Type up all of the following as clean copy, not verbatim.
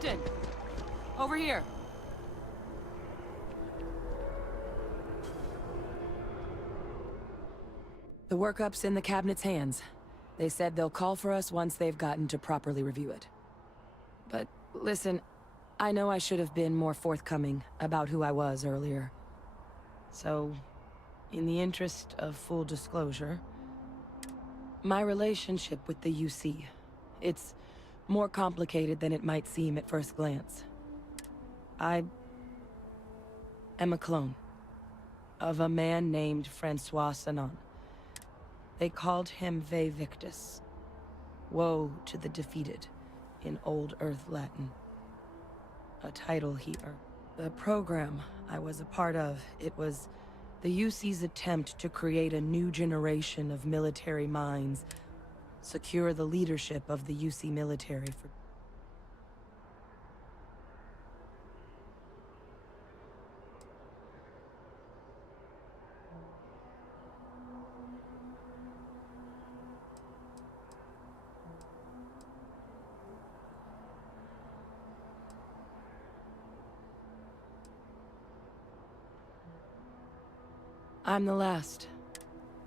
Captain! Over here! The workup's in the cabinet's hands. They said they'll call for us once they've gotten to properly review it. But listen, I know I should have been more forthcoming about who I was earlier. So, in the interest of full disclosure, my relationship with the UC, it's more complicated than it might seem at first glance. I am a clone of a man named Francois Sanon. They called him Victus. Woe to the defeated, in Old Earth Latin. A title he earned. The program I was a part of, it was the UC's attempt to create a new generation of military minds, secure the leadership of the UC military for... I'm the last.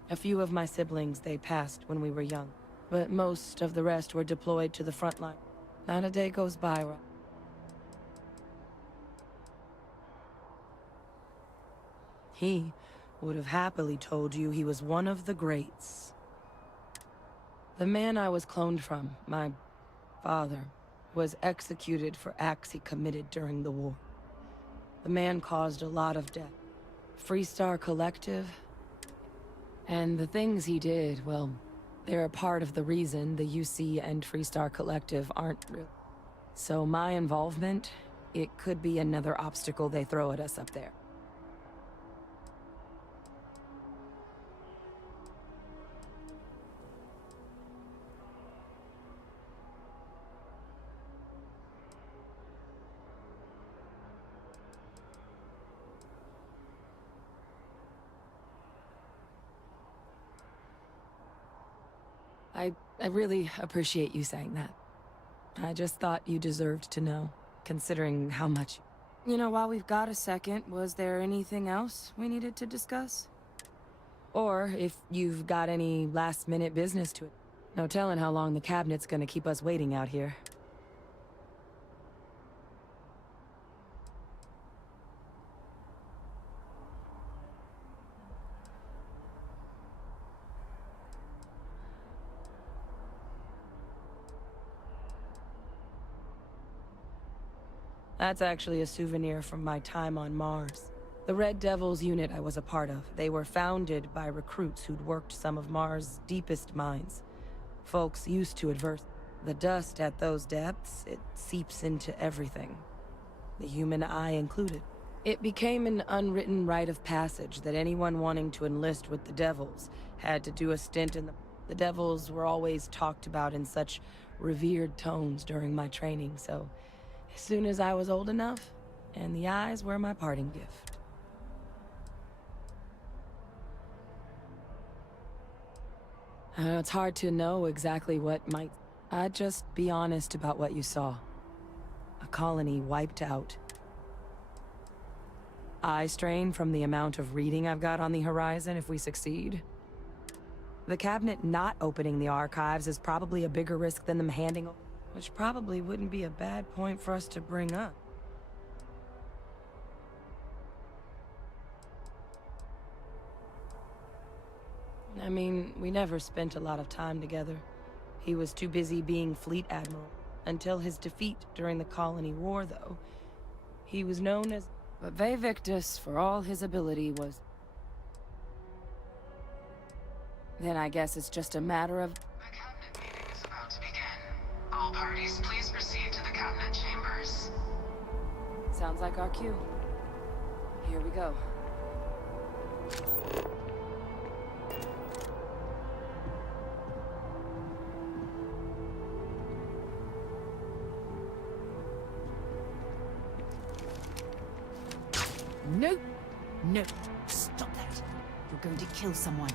A few of my siblings, they passed when we were young, but most of the rest were deployed to the front line. Not a day goes by. He would have happily told you he was one of the greats. The man I was cloned from, my father, was executed for acts he committed during the war. The man caused a lot of death. Freestar Collective, and the things he did, well, they're a part of the reason the UC and Freestar Collective aren't real. So my involvement, it could be another obstacle they throw at us up there. I really appreciate you saying that. I just thought you deserved to know, considering how much... You know, while we've got a second, was there anything else we needed to discuss? Or if you've got any last-minute business to it. No telling how long the cabinet's gonna keep us waiting out here. That's actually a souvenir from my time on Mars. The Red Devils unit I was a part of, they were founded by recruits who'd worked some of Mars' deepest mines. Folks used to adverse. The dust at those depths, it seeps into everything. The human eye included. It became an unwritten rite of passage that anyone wanting to enlist with the Devils had to do a stint in the... The Devils were always talked about in such revered tones during my training, so... As soon as I was old enough, and the eyes were my parting gift. It's hard to know exactly what might... I'd just be honest about what you saw. A colony wiped out. Eye strain from the amount of reading I've got on the horizon if we succeed. The cabinet not opening the archives is probably a bigger risk than them handing... Which probably wouldn't be a bad point for us to bring up. I mean, we never spent a lot of time together. He was too busy being Fleet Admiral. Until his defeat during the Colony War, though. He was known as... But Victus, for all his ability, was... Then I guess it's just a matter of... All parties, please proceed to the cabinet chambers. Sounds like our cue. Here we go. No! No! Stop that! You're going to kill someone.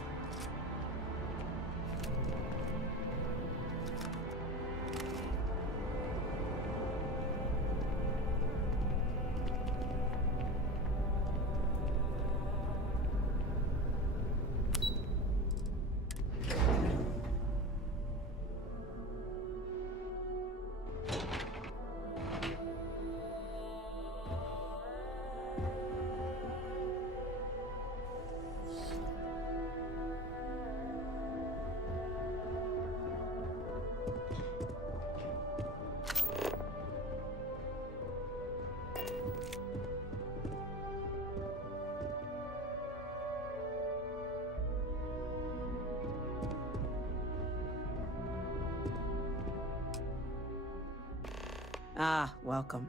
Ah, welcome.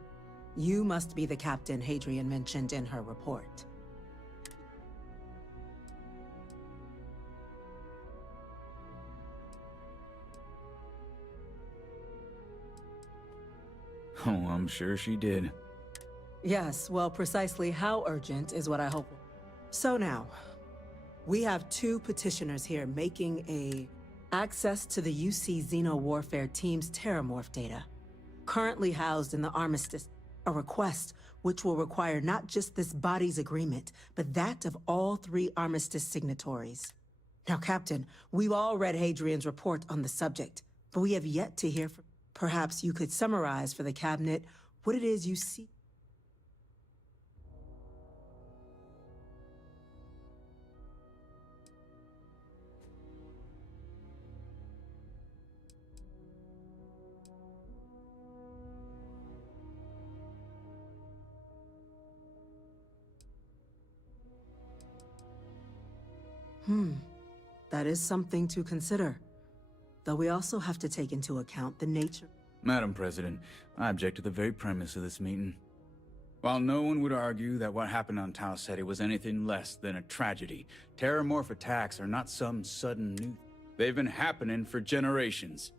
You must be the captain Hadrian mentioned in her report. Oh, I'm sure she did. Yes, well, precisely how urgent is what I hope. So now, we have two petitioners here making access to the UC Xeno Warfare Team's Terramorph data, currently housed in the Armistice, a request which will require not just this body's agreement, but that of all 3 Armistice signatories. Now, Captain, we've all read Hadrian's report on the subject, but we have yet to hear from... Perhaps you could summarize for the Cabinet what it is you see. That is something to consider. Though we also have to take into account the nature... Madam President, I object to the very premise of this meeting. While no one would argue that what happened on Tau Ceti was anything less than a tragedy, terramorph attacks are not some sudden new... They've been happening for generations.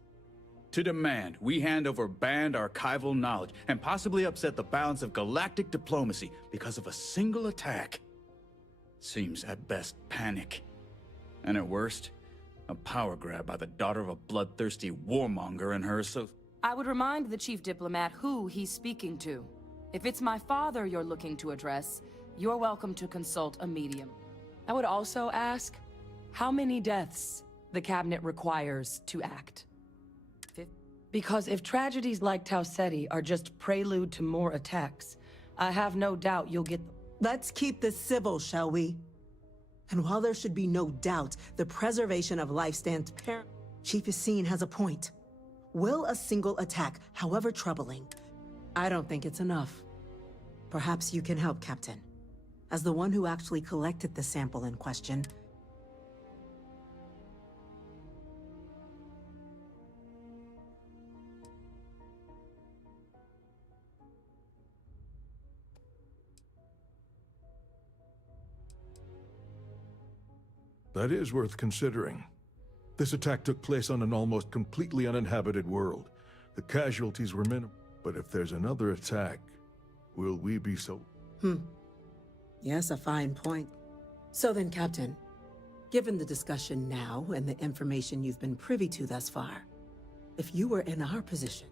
To demand we hand over banned archival knowledge and possibly upset the balance of galactic diplomacy because of a single attack seems at best panic. And at worst, a power grab by the daughter of a bloodthirsty warmonger and her I would remind the chief diplomat who he's speaking to. If it's my father you're looking to address, you're welcome to consult a medium. I would also ask how many deaths the Cabinet requires to act. Because if tragedies like Tau Ceti are just prelude to more attacks, I have no doubt you'll get... Let's keep this civil, shall we? And while there should be no doubt the preservation of life stands paramount, Chief Yassine has a point. Will a single attack, however troubling... I don't think it's enough. Perhaps you can help, Captain. As the one who actually collected the sample in question... That is worth considering. This attack took place on an almost completely uninhabited world. The casualties were minimal. But if there's another attack, will we be so... Yes, a fine point. So then, Captain, given the discussion now and the information you've been privy to thus far, if you were in our position...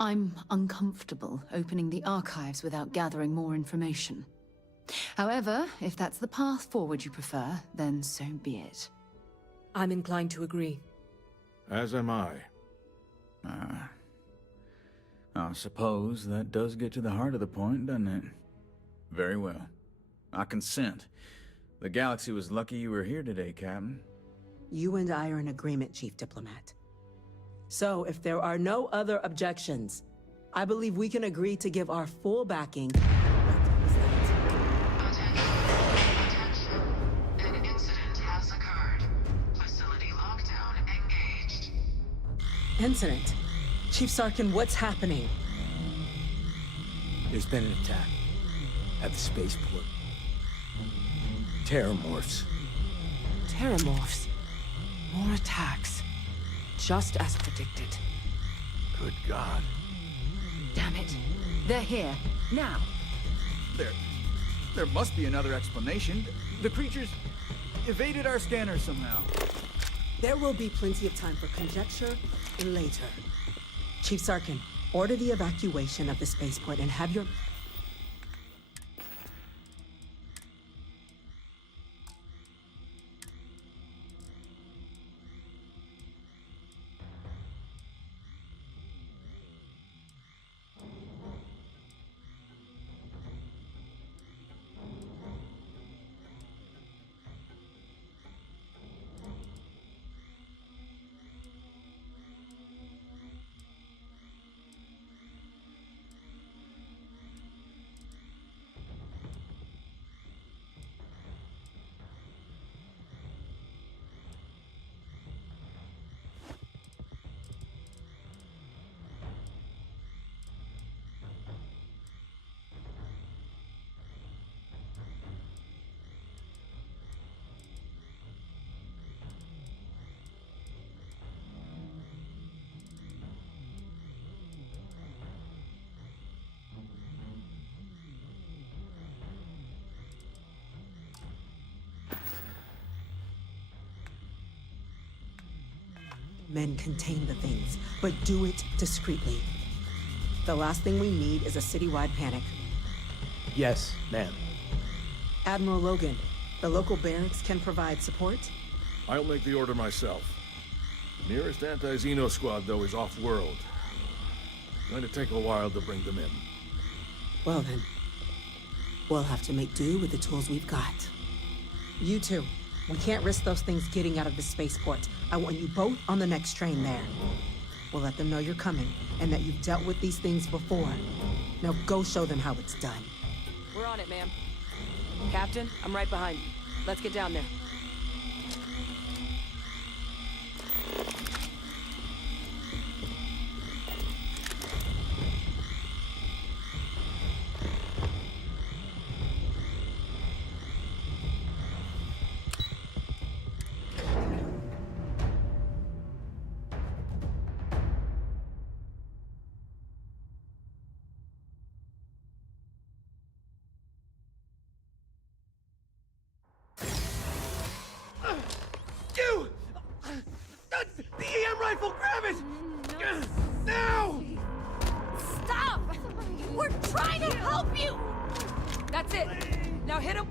I'm uncomfortable opening the archives without gathering more information. However, if that's the path forward you prefer, then so be it. I'm inclined to agree. As am I. I suppose that does get to the heart of the point, doesn't it? Very well. I consent. The galaxy was lucky you were here today, Captain. You and I are in agreement, Chief Diplomat. So, if there are no other objections, I believe we can agree to give our full backing. What was that? Attention. An incident has occurred. Facility lockdown engaged. Incident? Chief Sarkin, what's happening? There's been an attack at the spaceport. Terramorphs. Terramorphs. More attacks. Just as predicted. Good God. Damn it. They're here. Now. There must be another explanation. The creatures evaded our scanner somehow. There will be plenty of time for conjecture later. Chief Sarkin, order the evacuation of the spaceport and have your... men contain the things, but do it discreetly. The last thing we need is a citywide panic. Yes, ma'am. Admiral Logan, the local barracks can provide support? I'll make the order myself. Nearest anti-Xeno squad, though, is off-world. Going to take a while to bring them in. Well then, we'll have to make do with the tools we've got. You two, we can't risk those things getting out of the spaceport. I want you both on the next train there. We'll let them know you're coming, and that you've dealt with these things before. Now go show them how it's done. We're on it, ma'am. Captain, I'm right behind you. Let's get down there. You! The EM rifle, grab it! Now! Stop! We're trying to help you! That's it. Now hit him.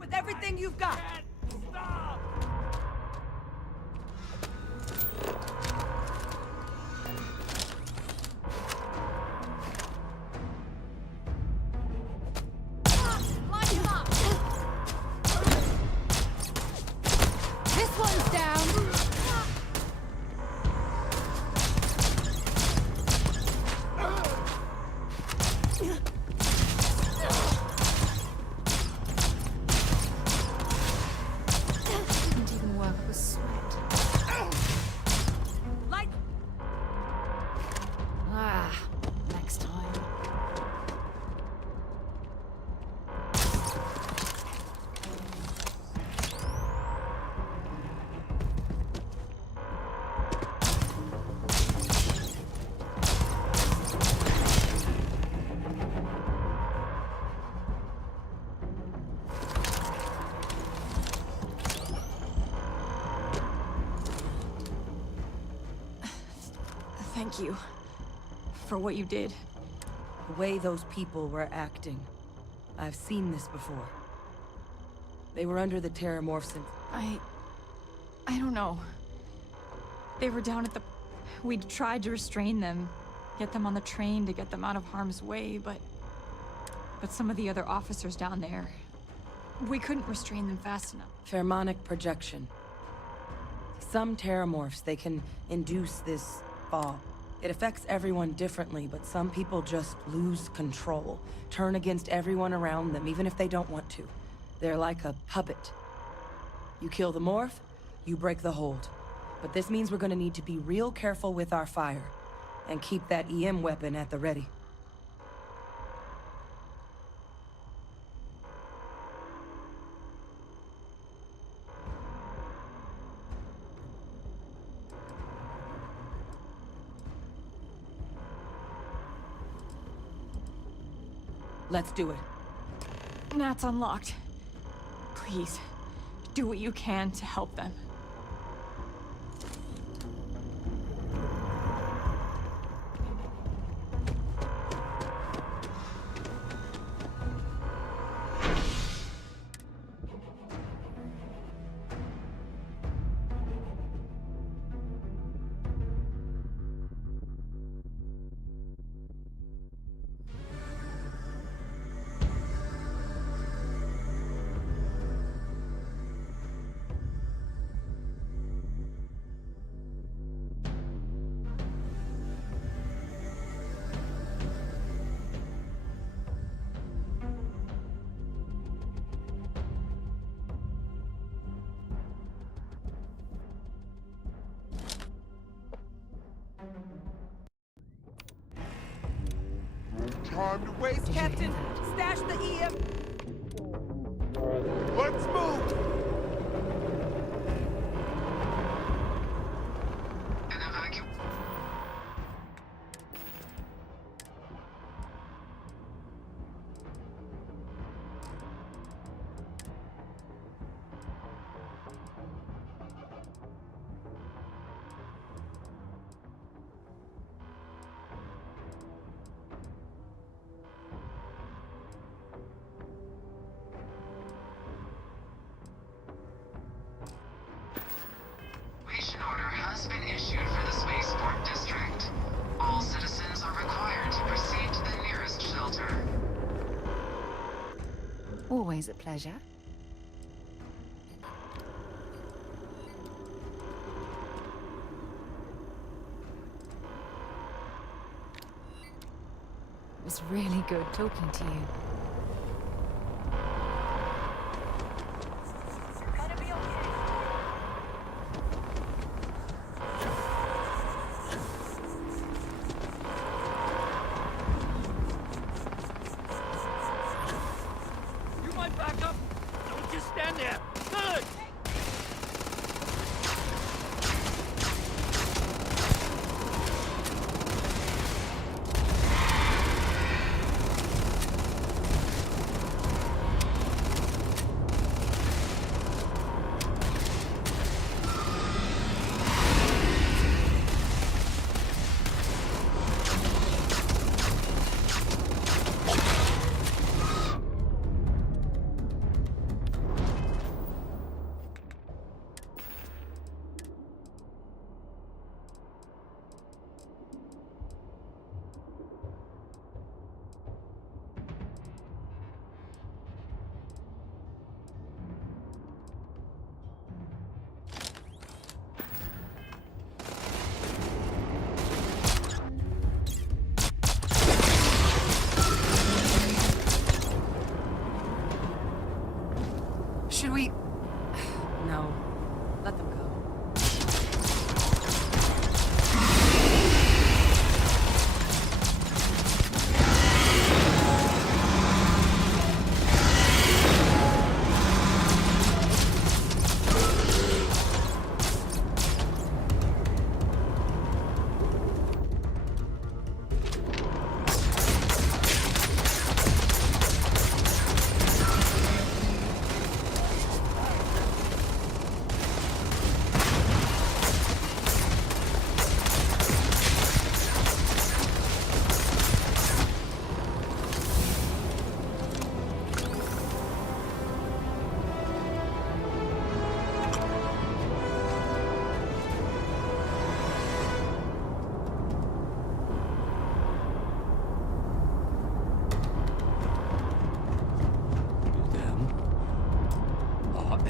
With everything you've got. Stop! Line him up. This one's down. Didn't even work with sweat. Light. Next time. Thank you for what you did. The way those people were acting. I've seen this before. They were under the Terramorphs and... I don't know. They were down at the... We'd tried to restrain them, get them on the train to get them out of harm's way, but some of the other officers down there, we couldn't restrain them fast enough. Pheromonic projection. Some Terramorphs, they can induce this fog. It affects everyone differently, but some people just lose control. Turn against everyone around them, even if they don't want to. They're like a puppet. You kill the morph, you break the hold. But this means we're gonna need to be real careful with our fire, and keep that EM weapon at the ready. Let's do it. Nat's unlocked. Please, do what you can to help them. Time to waste, Captain, stash the EM. Let's move! An evacuation. Always a pleasure. It was really good talking to you. You might back up. Don't just stand there. Good. Should we... No. Let them go.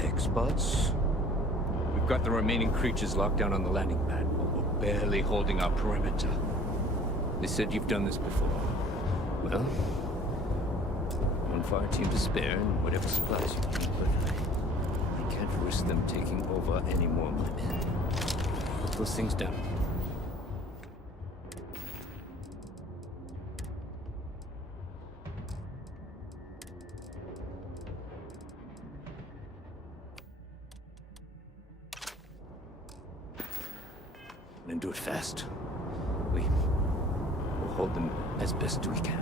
Experts? We've got the remaining creatures locked down on the landing pad, but we're barely holding our perimeter. They said you've done this before. Well, one fire team to spare and whatever supplies you need, but I can't risk them taking over any more of my men. Put those things down. And do it fast. We'll hold them as best we can.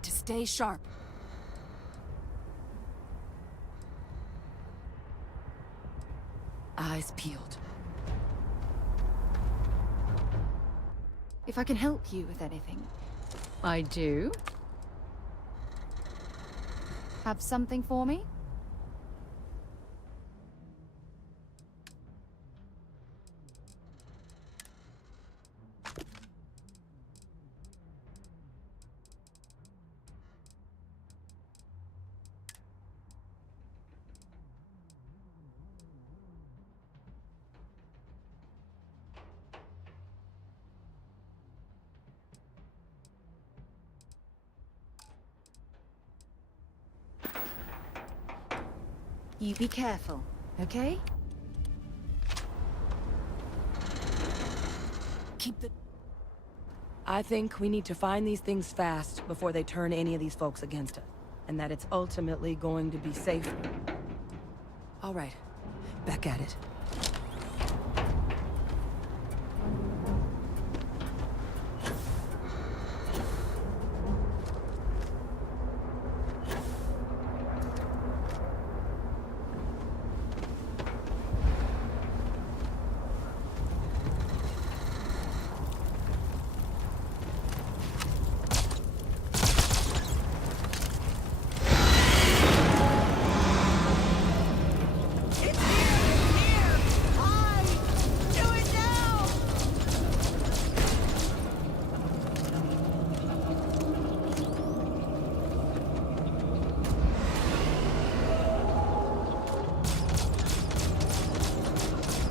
need to stay sharp. Eyes peeled. If I can help you with anything, I do. Have something for me? You be careful, okay? Keep the... I think we need to find these things fast before they turn any of these folks against us. And that it's ultimately going to be safer. All right, back at it.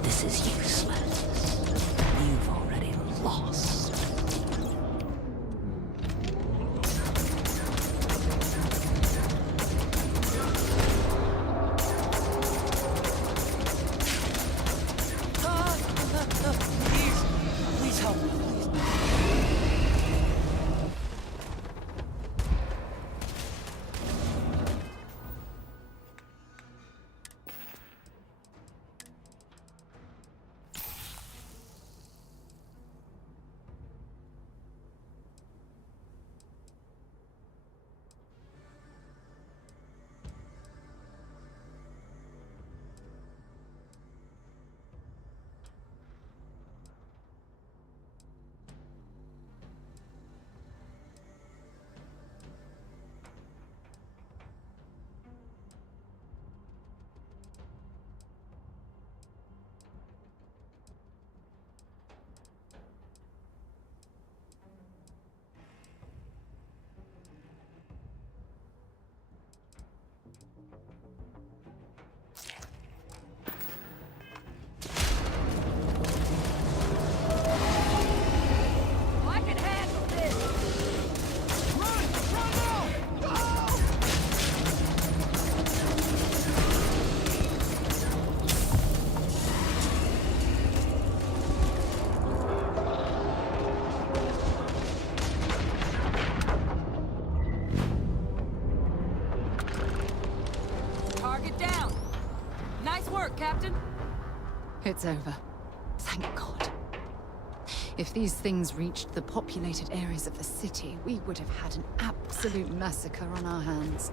This is useless. You've already lost. Please help. Captain? It's over. Thank God. If these things reached the populated areas of the city, we would have had an absolute massacre on our hands.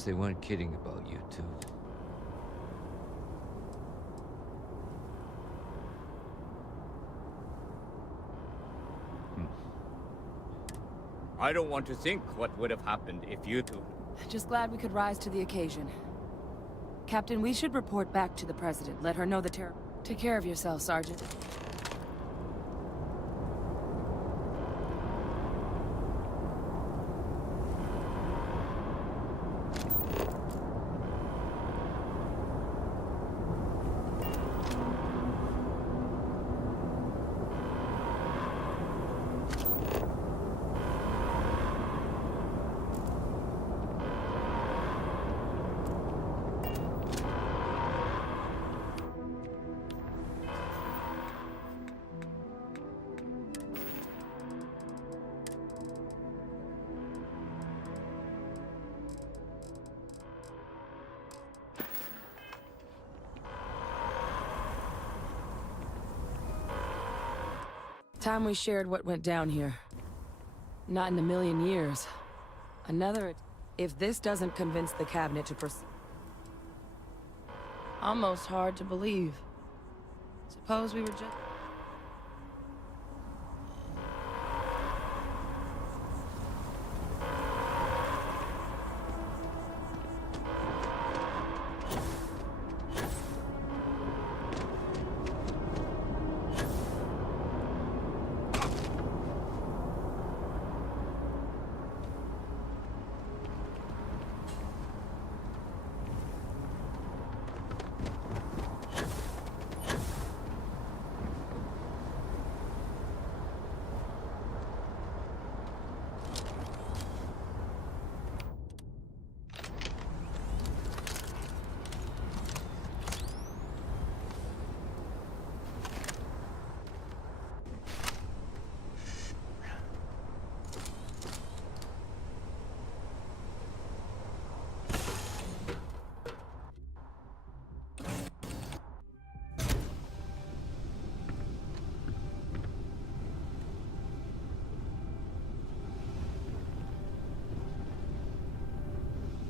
guess they weren't kidding about you, too. I don't want to think what would have happened if you two... Just glad we could rise to the occasion. Captain, we should report back to the President. Let her know the terror. Take care of yourself, Sergeant. Time we shared what went down here. Not in a million years. Another... If this doesn't convince the cabinet to proceed... Almost hard to believe. Suppose we were just...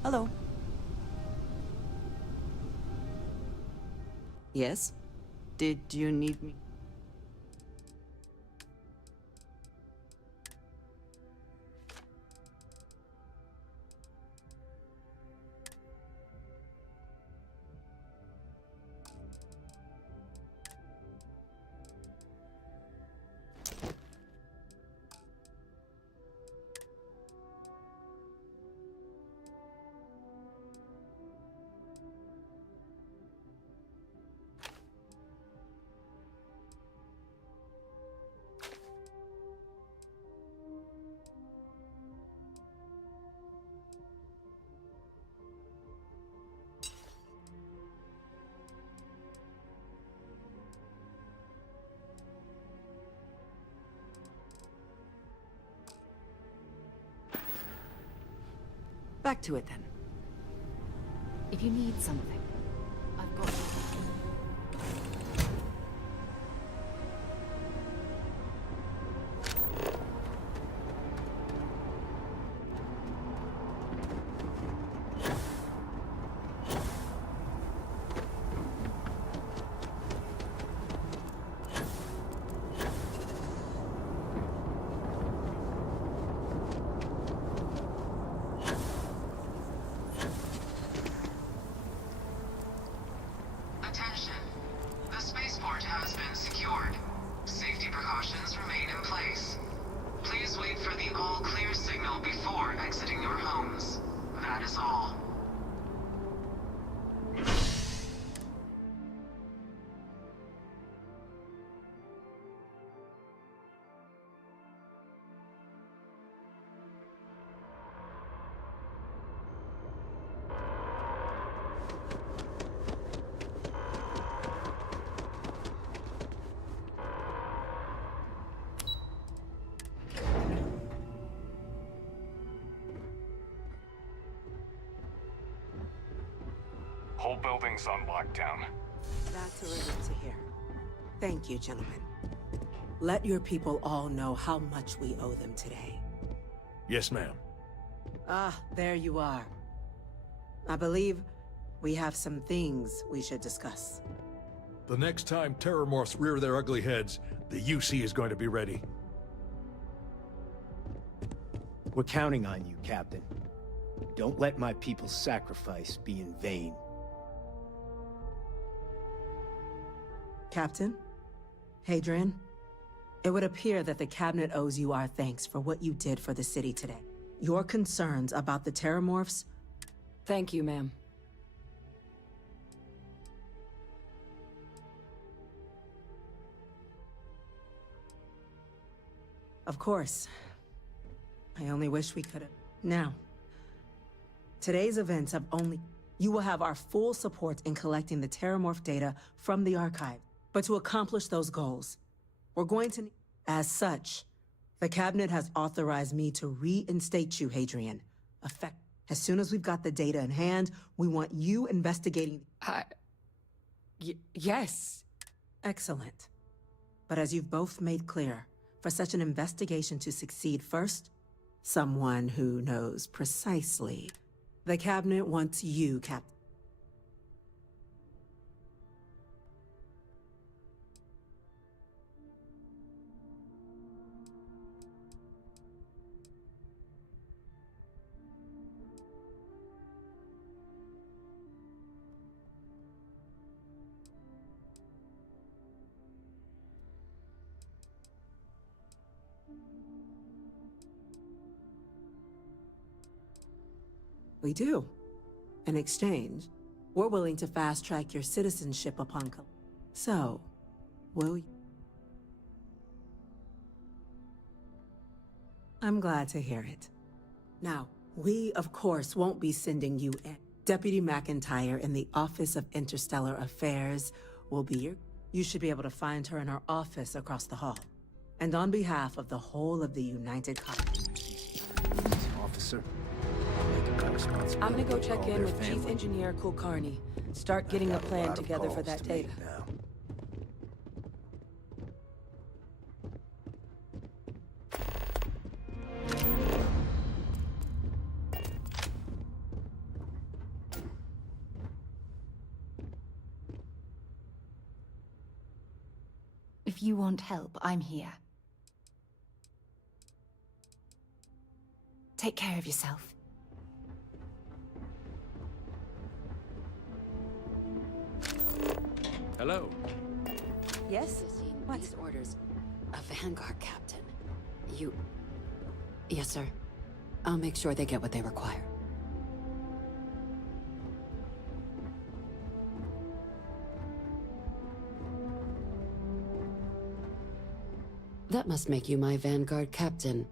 Hello. Yes? Did you need me? Back to it then. If you need something, I've got you. Attention. The spaceport has been secured. Safety precautions remain in place. Please wait for the all-clear signal before exiting your homes. That is all. Whole building's on lockdown. That's a relief to hear. Thank you, gentlemen. Let your people all know how much we owe them today. Yes, ma'am. Ah, there you are. I believe we have some things we should discuss. The next time terrormorphs rear their ugly heads, the UC is going to be ready. We're counting on you, Captain. Don't let my people's sacrifice be in vain. Captain? Hadrian? It would appear that the Cabinet owes you our thanks for what you did for the city today. Your concerns about the terrormorphs? Thank you, ma'am. Of course. I only wish we could have. Now, today's events have only... You will have our full support in collecting the terramorph data from the archive. But to accomplish those goals, we're going to... As such, the Cabinet has authorized me to reinstate you, Hadrian. As soon as we've got the data in hand, we want you investigating... Yes. Excellent. But as you've both made clear, for such an investigation to succeed first, someone who knows precisely. The Cabinet wants you, Captain. We do. In exchange, we're willing to fast-track your citizenship upon So, will you? I'm glad to hear it. Now, we, of course, won't be sending you in. Deputy McIntyre in the Office of Interstellar Affairs will be your... You should be able to find her in her office across the hall. And on behalf of the whole of the United Officer. I'm gonna go check in with Chief Engineer Kulkarni. Start getting a plan together for that data. If you want help, I'm here. Take care of yourself. Hello. Yes? What? These orders. A Vanguard captain. You... Yes, sir. I'll make sure they get what they require. That must make you my Vanguard captain.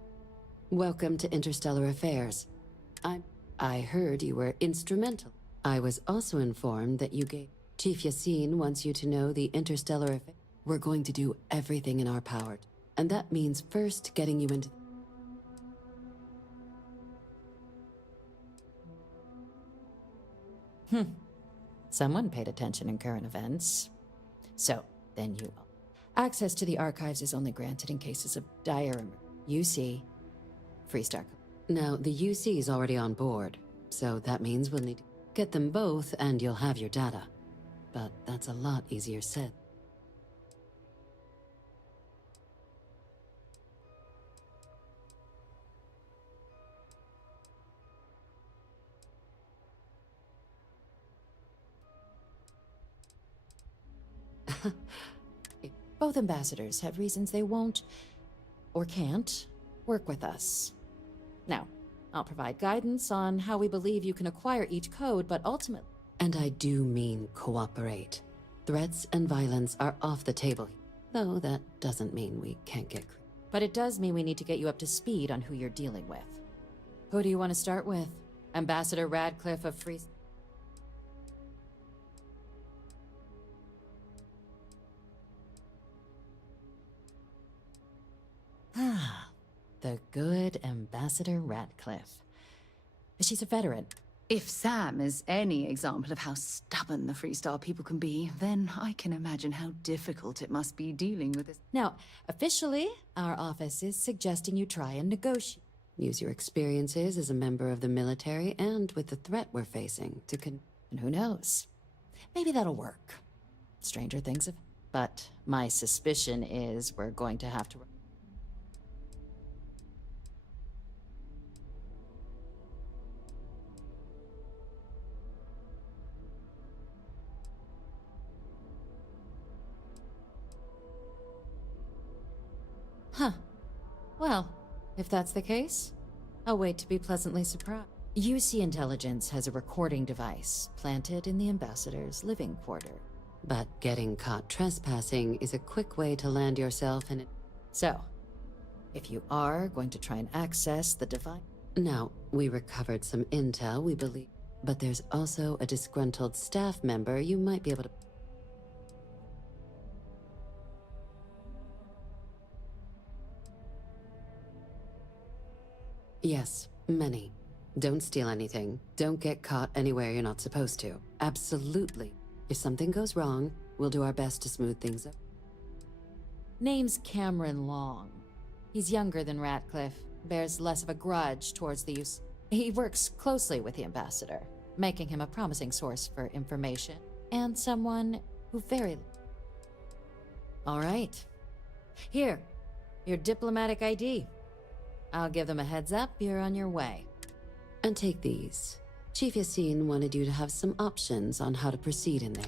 Welcome to Interstellar Affairs. I heard you were instrumental. I was also informed that you gave... Chief Yassine wants you to know the Interstellar Affairs. We're going to do everything in our power. And that means first getting you into... Someone paid attention in current events. So, then you will. Access to the archives is only granted in cases of dire UC. Freestar. Now, the UC is already on board, so that means we'll need to get them both and you'll have your data. But that's a lot easier said. Both ambassadors have reasons they won't, or can't, work with us. Now, I'll provide guidance on how we believe you can acquire each code, but ultimately... And I do mean cooperate. Threats and violence are off the table, though that doesn't mean we can't get... But it does mean we need to get you up to speed on who you're dealing with. Who do you want to start with? Ambassador Radcliffe of Free... Ah, the good Ambassador Radcliffe. She's a veteran. If Sam is any example of how stubborn the Freestar people can be, then I can imagine how difficult it must be dealing with this. Now, officially, our office is suggesting you try and negotiate. Use your experiences as a member of the military and with the threat we're facing to And who knows? Maybe that'll work. Stranger things have... But my suspicion is we're going to have to... Huh. Well, if that's the case, I'll wait to be pleasantly surprised. UC Intelligence has a recording device planted in the ambassador's living quarter. But getting caught trespassing is a quick way to land yourself in a... So, if you are going to try and access the device... Now, we recovered some intel, we believe. But there's also a disgruntled staff member you might be able to... Yes, many. Don't steal anything. Don't get caught anywhere you're not supposed to. Absolutely. If something goes wrong, we'll do our best to smooth things up. Name's Cameron Long. He's younger than Ratcliffe, bears less of a grudge towards the use. He works closely with the ambassador, making him a promising source for information, and someone who very... All right. Here, your diplomatic ID. I'll give them a heads up, you're on your way. And take these. Chief Yassine wanted you to have some options on how to proceed in there.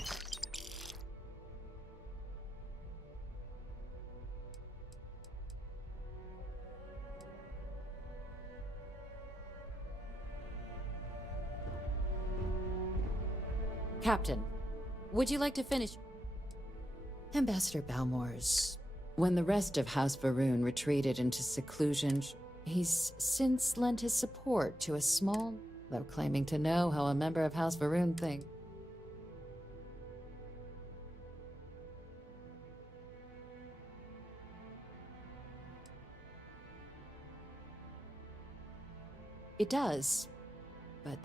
Captain, would you like to finish? Ambassador Balmore's... When the rest of House Varun retreated into seclusion, he's since lent his support to a small... though claiming to know how a member of House Varun thinks. It does, but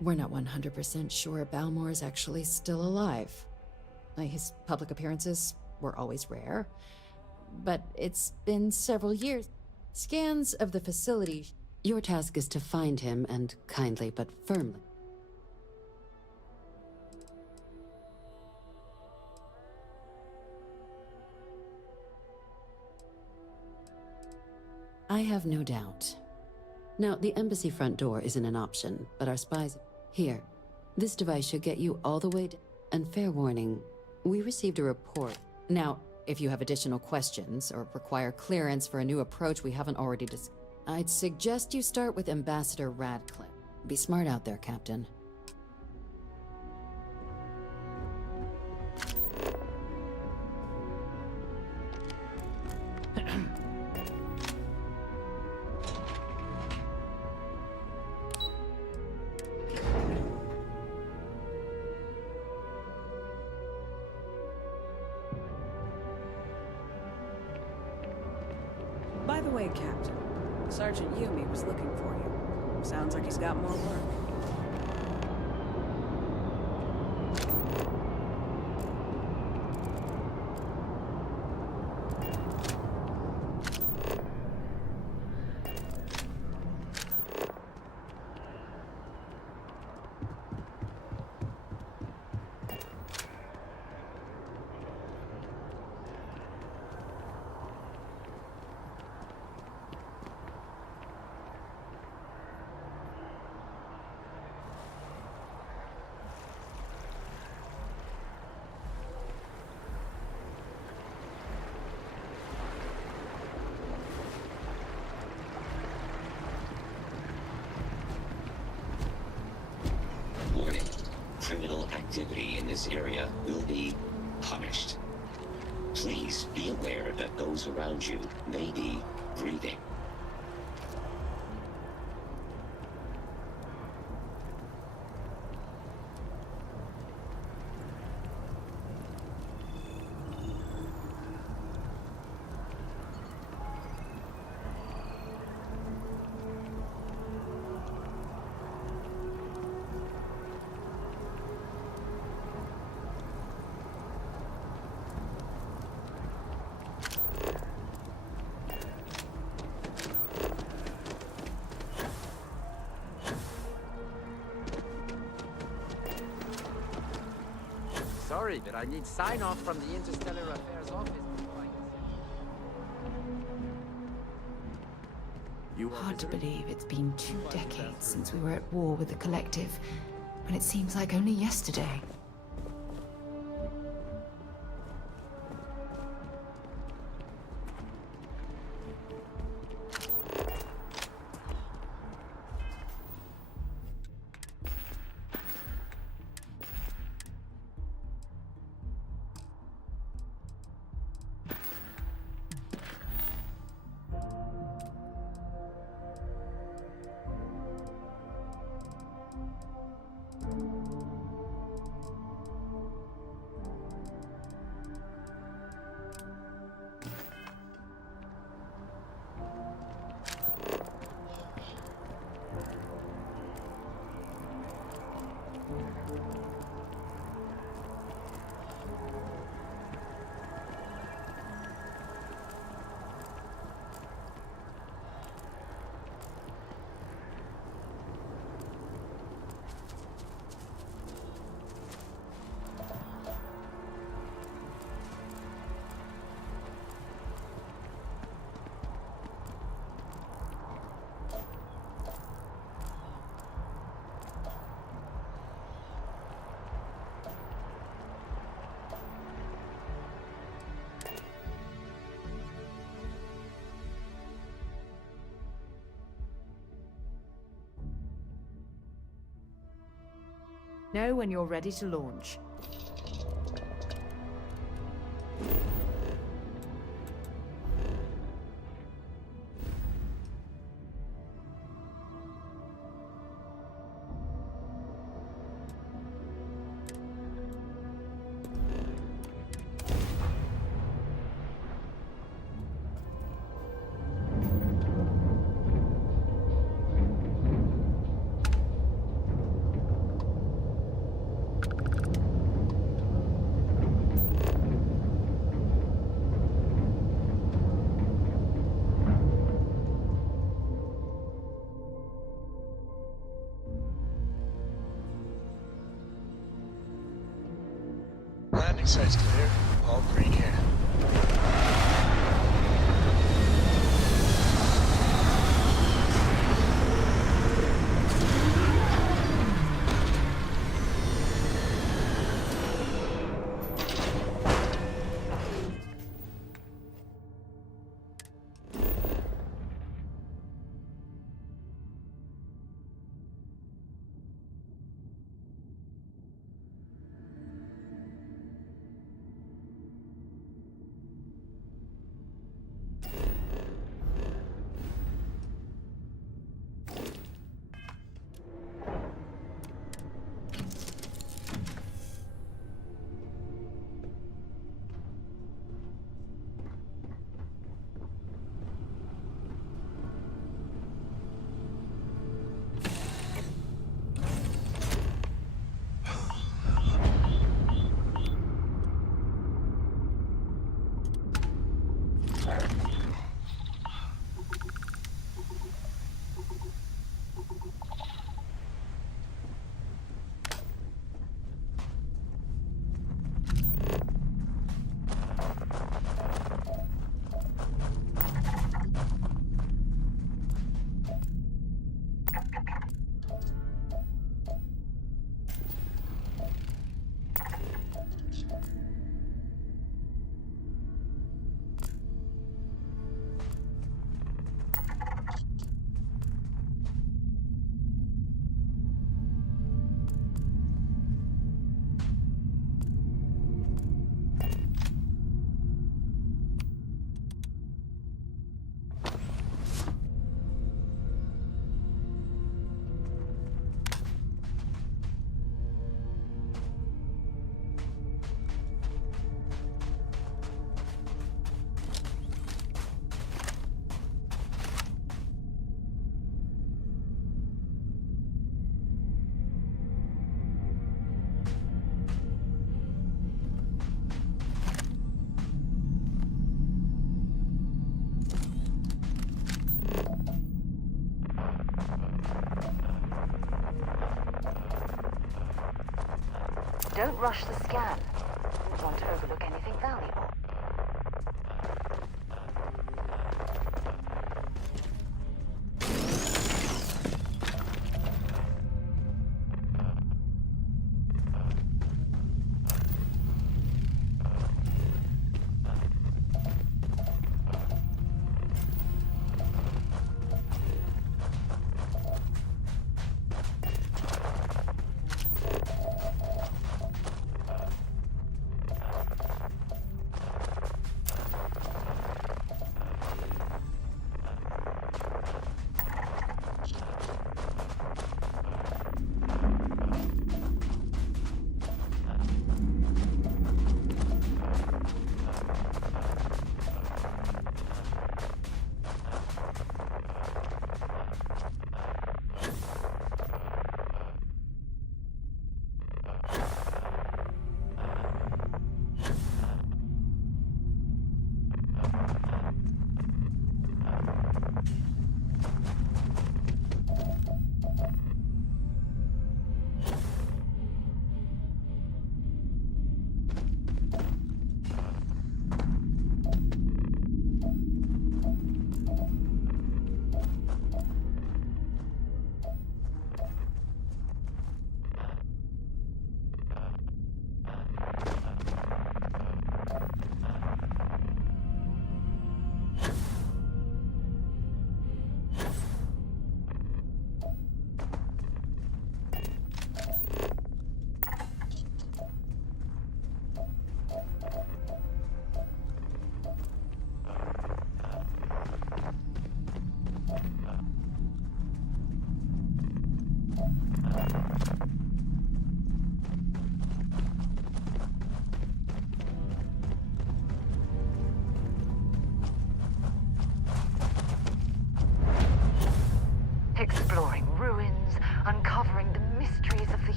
we're not 100% sure Balmore's actually still alive. His public appearances were always rare, but it's been several years. Scans of the facility... Your task is to find him, and kindly but firmly. I have no doubt. Now, the embassy front door isn't an option, but our spies... Here, this device should get you all the way to... And fair warning, we received a report. Now, if you have additional questions or require clearance for a new approach we haven't already discussed, I'd suggest you start with Ambassador Radcliffe. Be smart out there, Captain. By the way, Captain, Sergeant Yumi was looking for you. Sounds like he's got more work. Warning. Criminal activity in this area will be punished. Please be aware that those around you may be grieving. sorry, but I need sign-off from the Interstellar Affairs office before I can send Hard to believe it's been 2 decades since we were at war with the Collective, when it seems like only yesterday. Know when you're ready to launch. Landing site's clear. All green here. Don't rush the scan.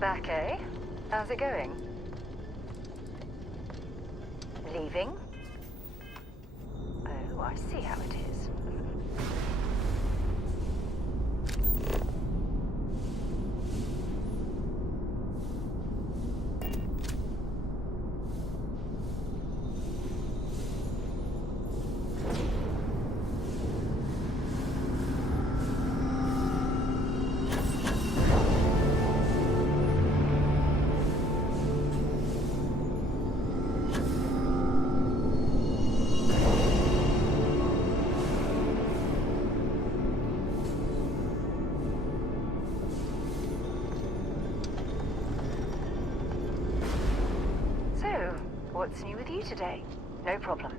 Back, eh? How's it going? Leaving? Oh, I see how it is. What's new with you today? No problem.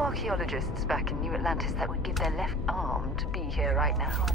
Archaeologists back in New Atlantis that would give their left arm to be here right now.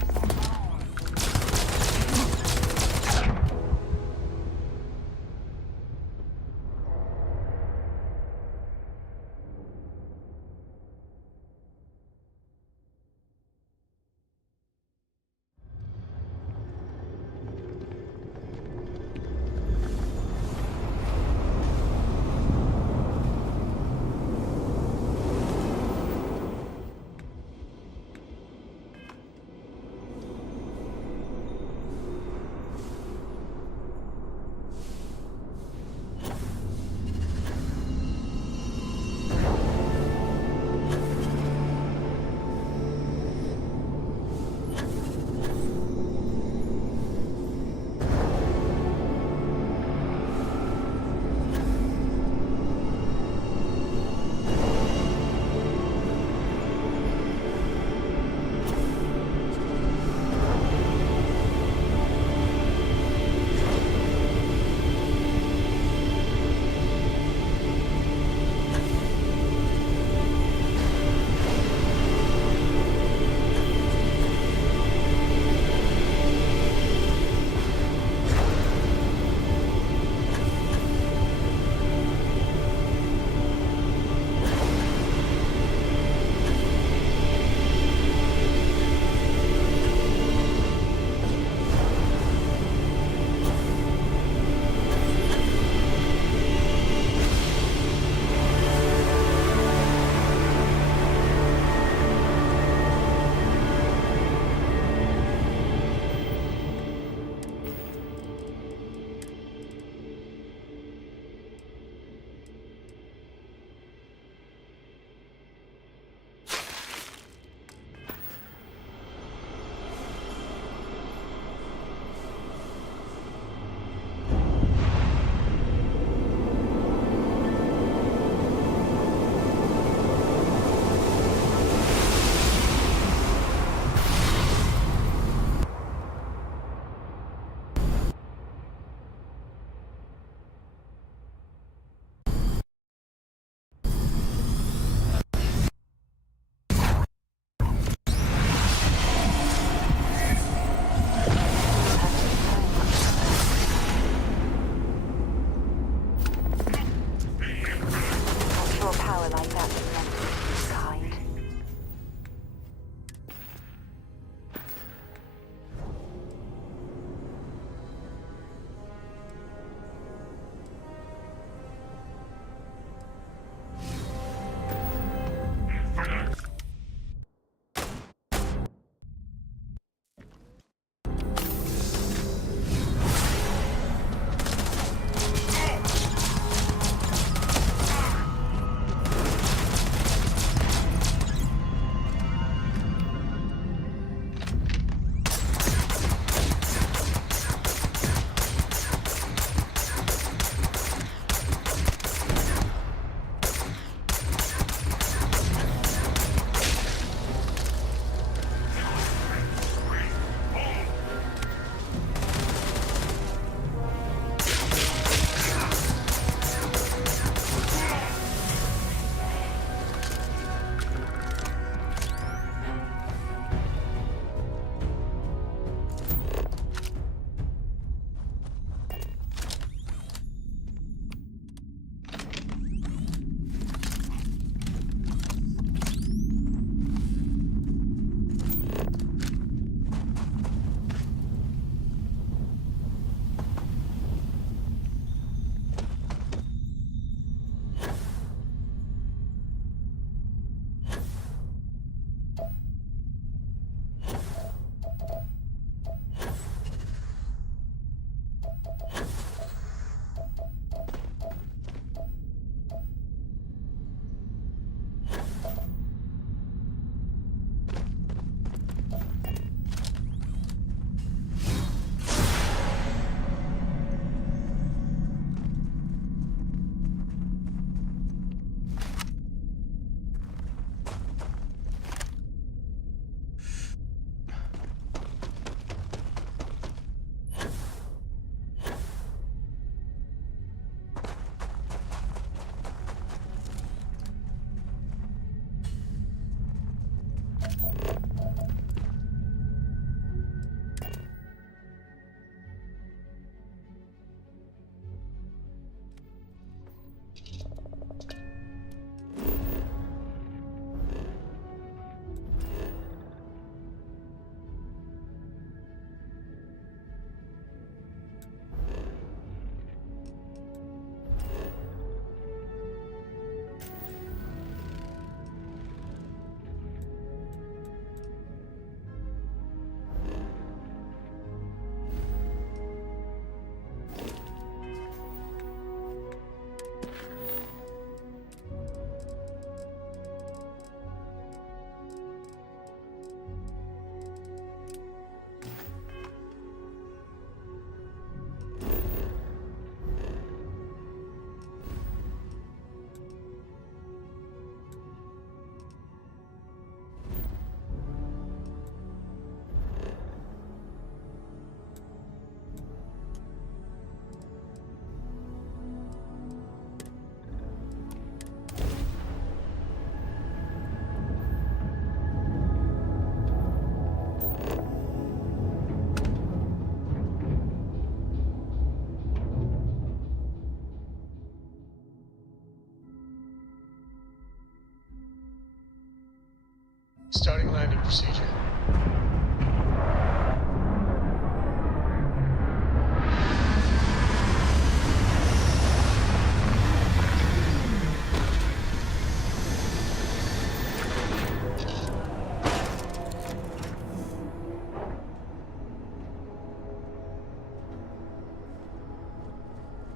procedure.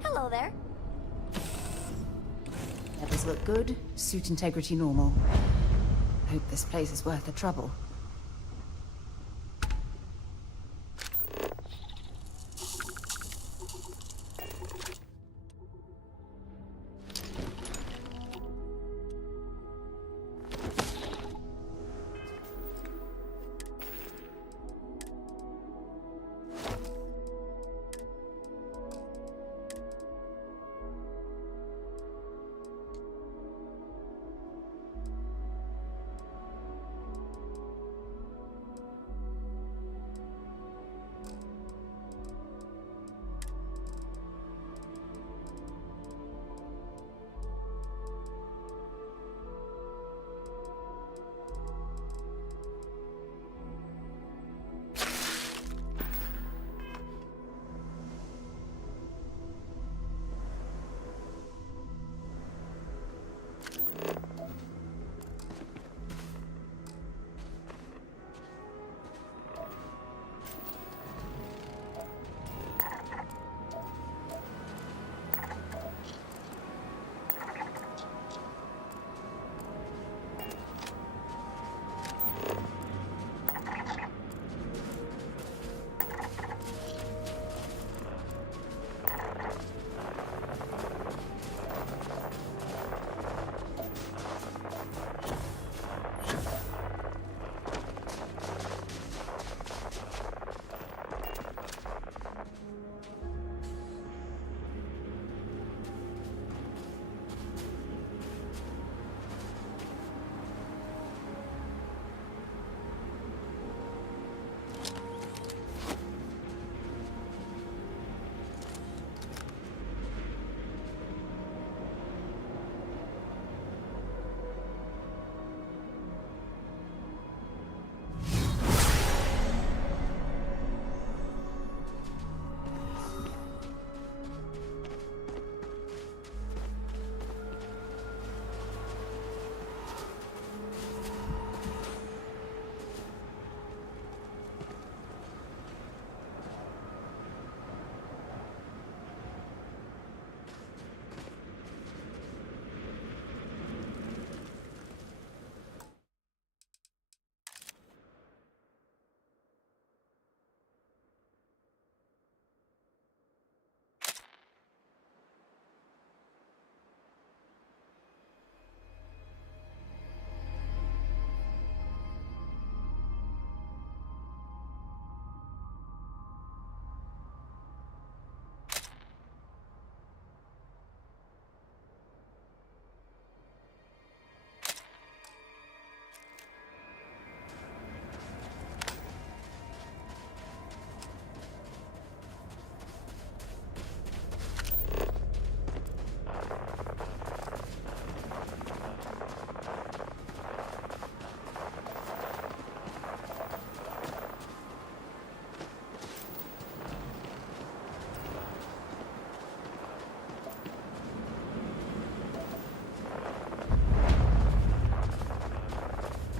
Hello there. Levels look good, suit integrity normal. Hope this place is worth the trouble.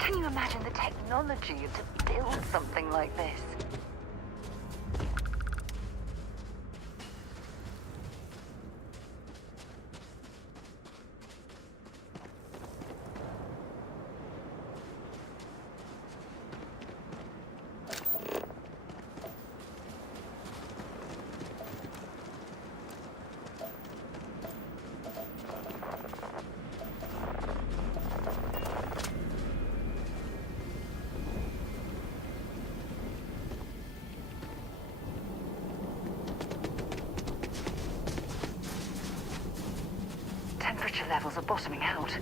Can you imagine the technology to build something like this? Temperature levels are bottoming out.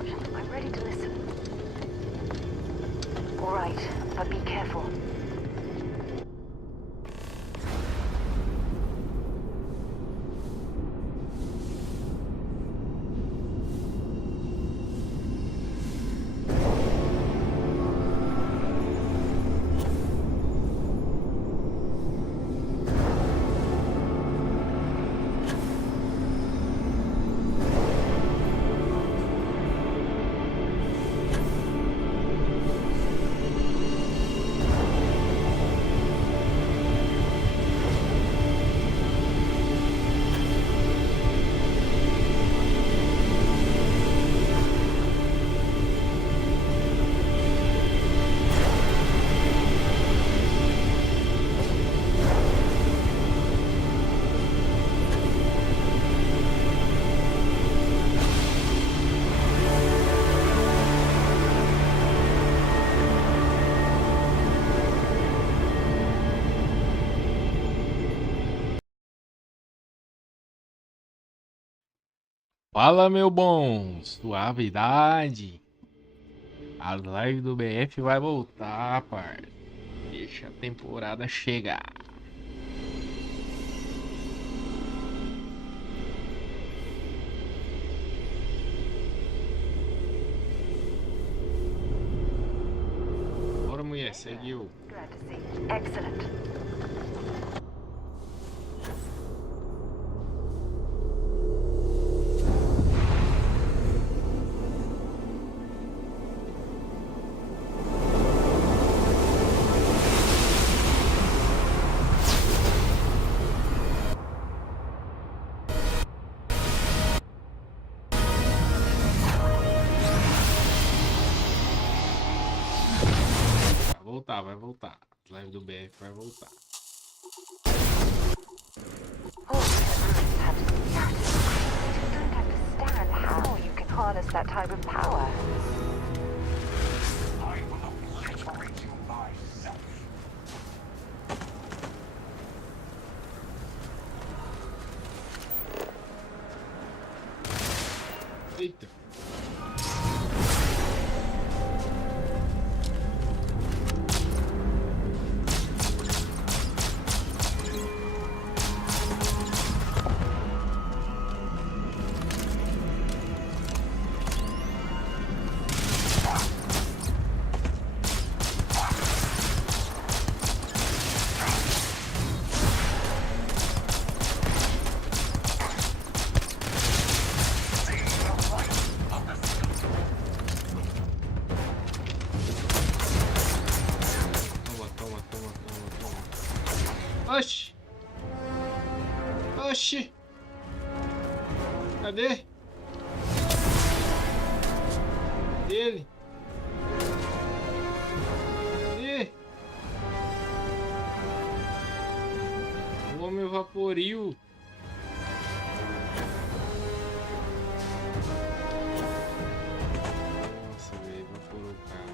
Sarge. I'm ready to listen. All right, but be careful. Fala, meu bom, suavidade. A live do BF vai voltar, par. Deixa a temporada chegar. Bora, mulher, seguiu. Excellent. Vai voltar. A live do BF vai voltar. I don't understand how you can harness that type of power. I will obliterate you myself. Eita. Oxi! Oxi! Cadê? Ele? Cadê? O homem vaporil. Nossa, velho, evaporou o cara.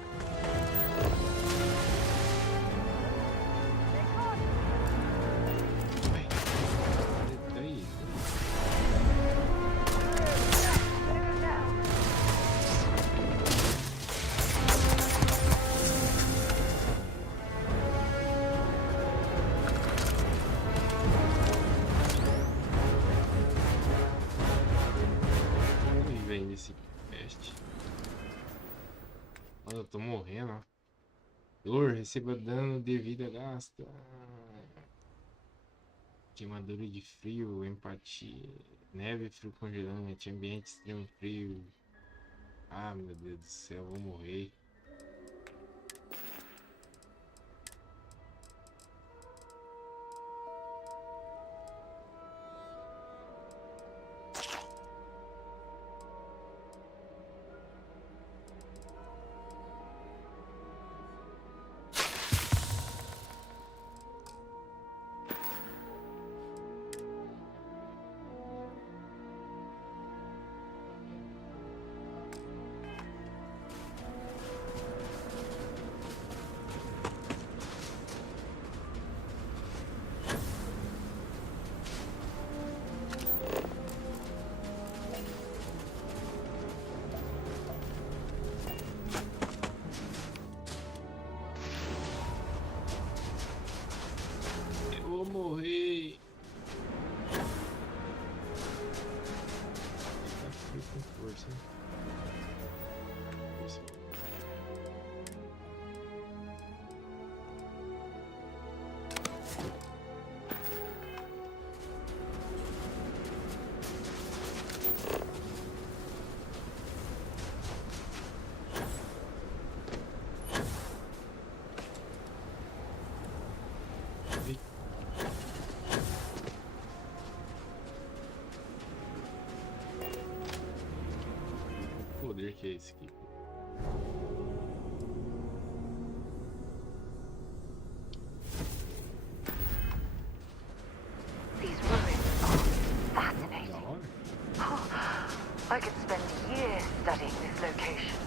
Eu tô morrendo, ó. Dor, receba dano devido a gasta. Queimadura de frio, empatia. Neve, frio congelante, ambiente extremo frio. Ah, meu Deus do céu, eu vou morrer. poder que é esse aqui? These ruins are fascinating. I could spend years studying this location.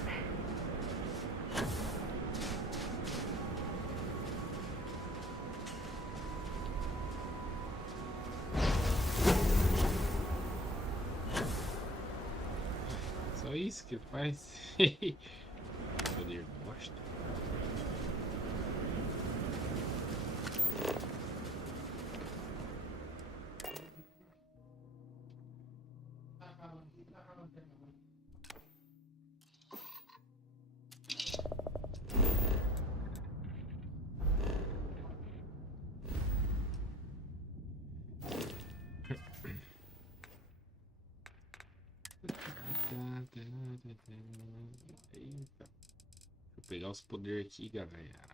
Só isso que faz. Poder bosta. Eita. Vou pegar os poderes aqui, galera.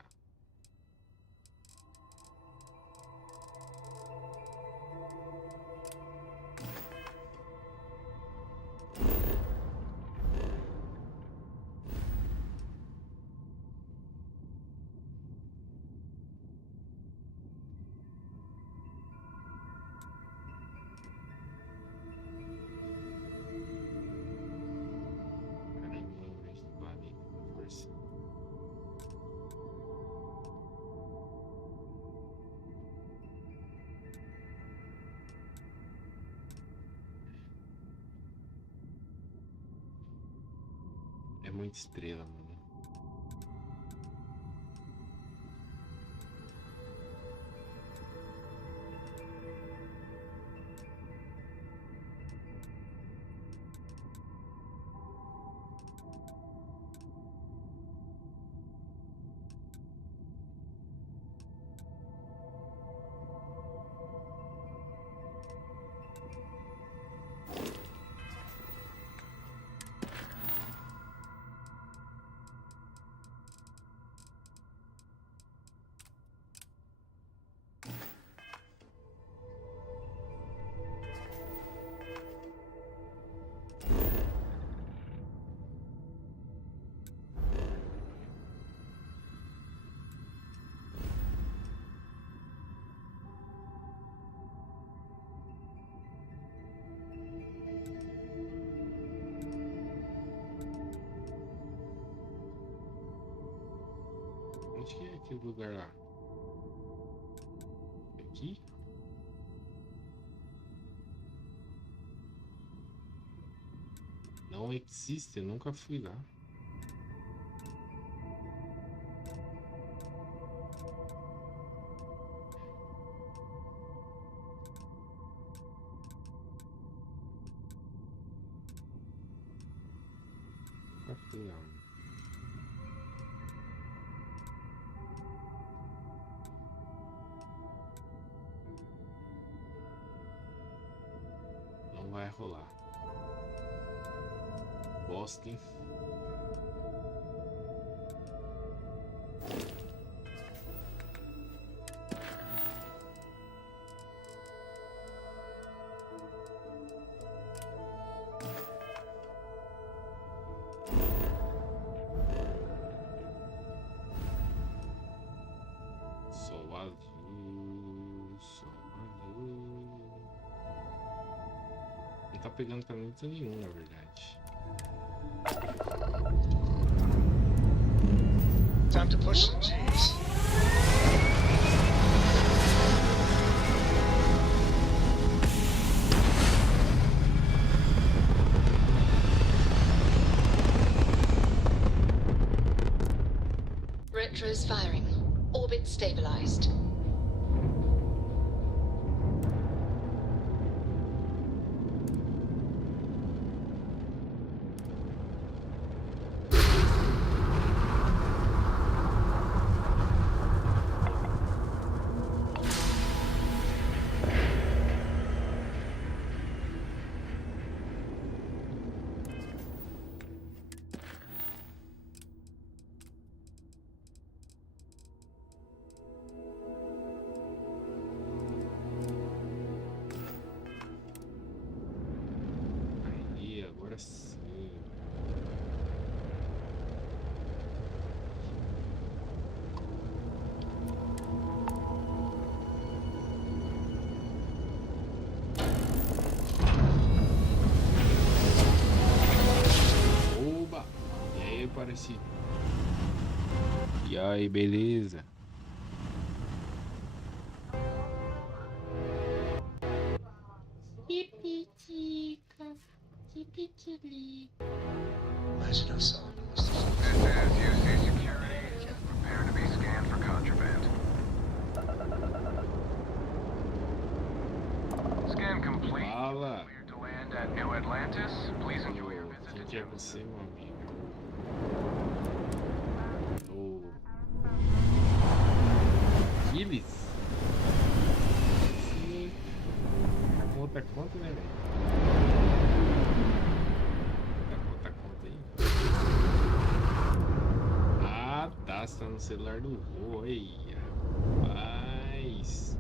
É muita estrela, mano. Onde que é aquele lugar lá? Aqui? Não existe, eu nunca fui lá. Nunca fui lá. Não vai rolar. Boston. Sol azul, sol azul. Não tá pegando planeta nenhum, na verdade. Time to push some G's. Retros firing. Orbit stabilized. aparecido. E aí, beleza? Imagine us all lost. This is UC Security. Prepare to be scanned for contraband. Scan complete. Fala. Clear to land at New Atlantis. Please enjoy your visit to Quem é você, meu amigo? O Gilles? Sim. Outra conta, né, velho? Outra conta aí. Ah, tá. Você tá no celular do vô. Aí, rapaz.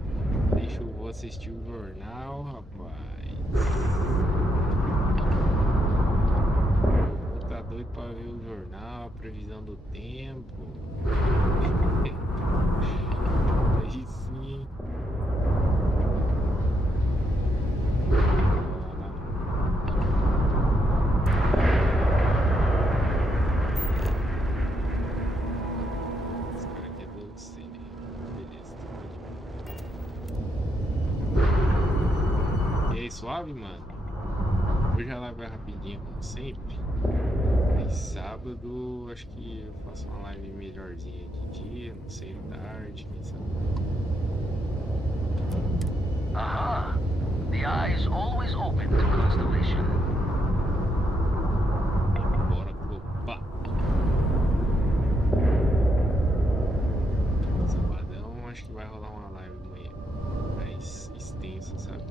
Deixa o vô assistir o jornal, rapaz. Tá doido pra ver o jornal, a previsão do tempo. Aí sim. Esse cara aqui é doce, né? Beleza. E aí, suave, mano? Hoje a live vai rapidinho, como sempre. Aí sábado, acho que eu faço uma live melhorzinha de dia, não sei, tarde, quem sabe. Aha! The eye is always open to constellation. Bora copar. Sabadão, acho que vai rolar uma live mais extensa, sabe?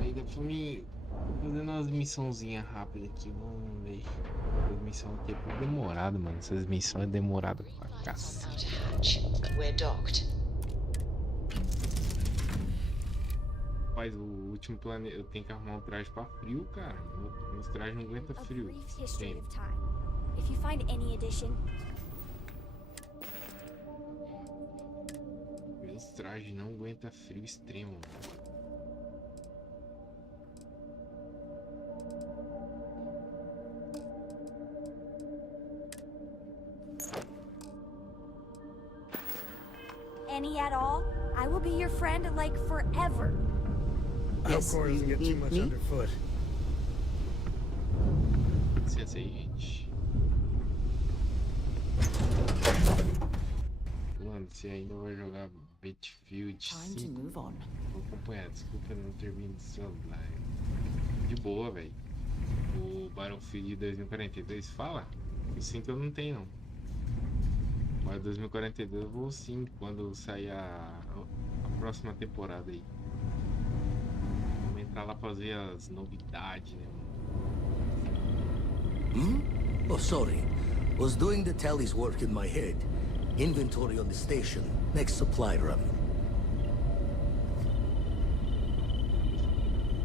Aí dá pra mim fazendo umas missãozinhas rápidas aqui, vamos ver. As missões aqui é tudo demorado, mano. Essas missões é demorado pra cacete. We're docked. Rapaz, o último planeta. Eu tenho que arrumar um traje pra frio, cara. Meus trajes não aguentam frio. Brief history Tem. of time. If you find any addition, Meus trajes não aguentam frio extremo, mano. any at all, I will be your friend like forever. I hope Cora doesn't get too much me? underfoot. Licença aí, gente. Mano, você ainda vai jogar Battlefield 5? Vou acompanhar, desculpa não ter vindo do celular. De boa, velho. O Battlefield 2042 fala? O 5 eu não tenho, não. Mas 2042 eu vou sim, quando sair a próxima temporada aí. Vamos entrar lá pra fazer as novidades, né? Oh, sorry. Was doing the tally's work in my head. Inventory on the station. Next supply run.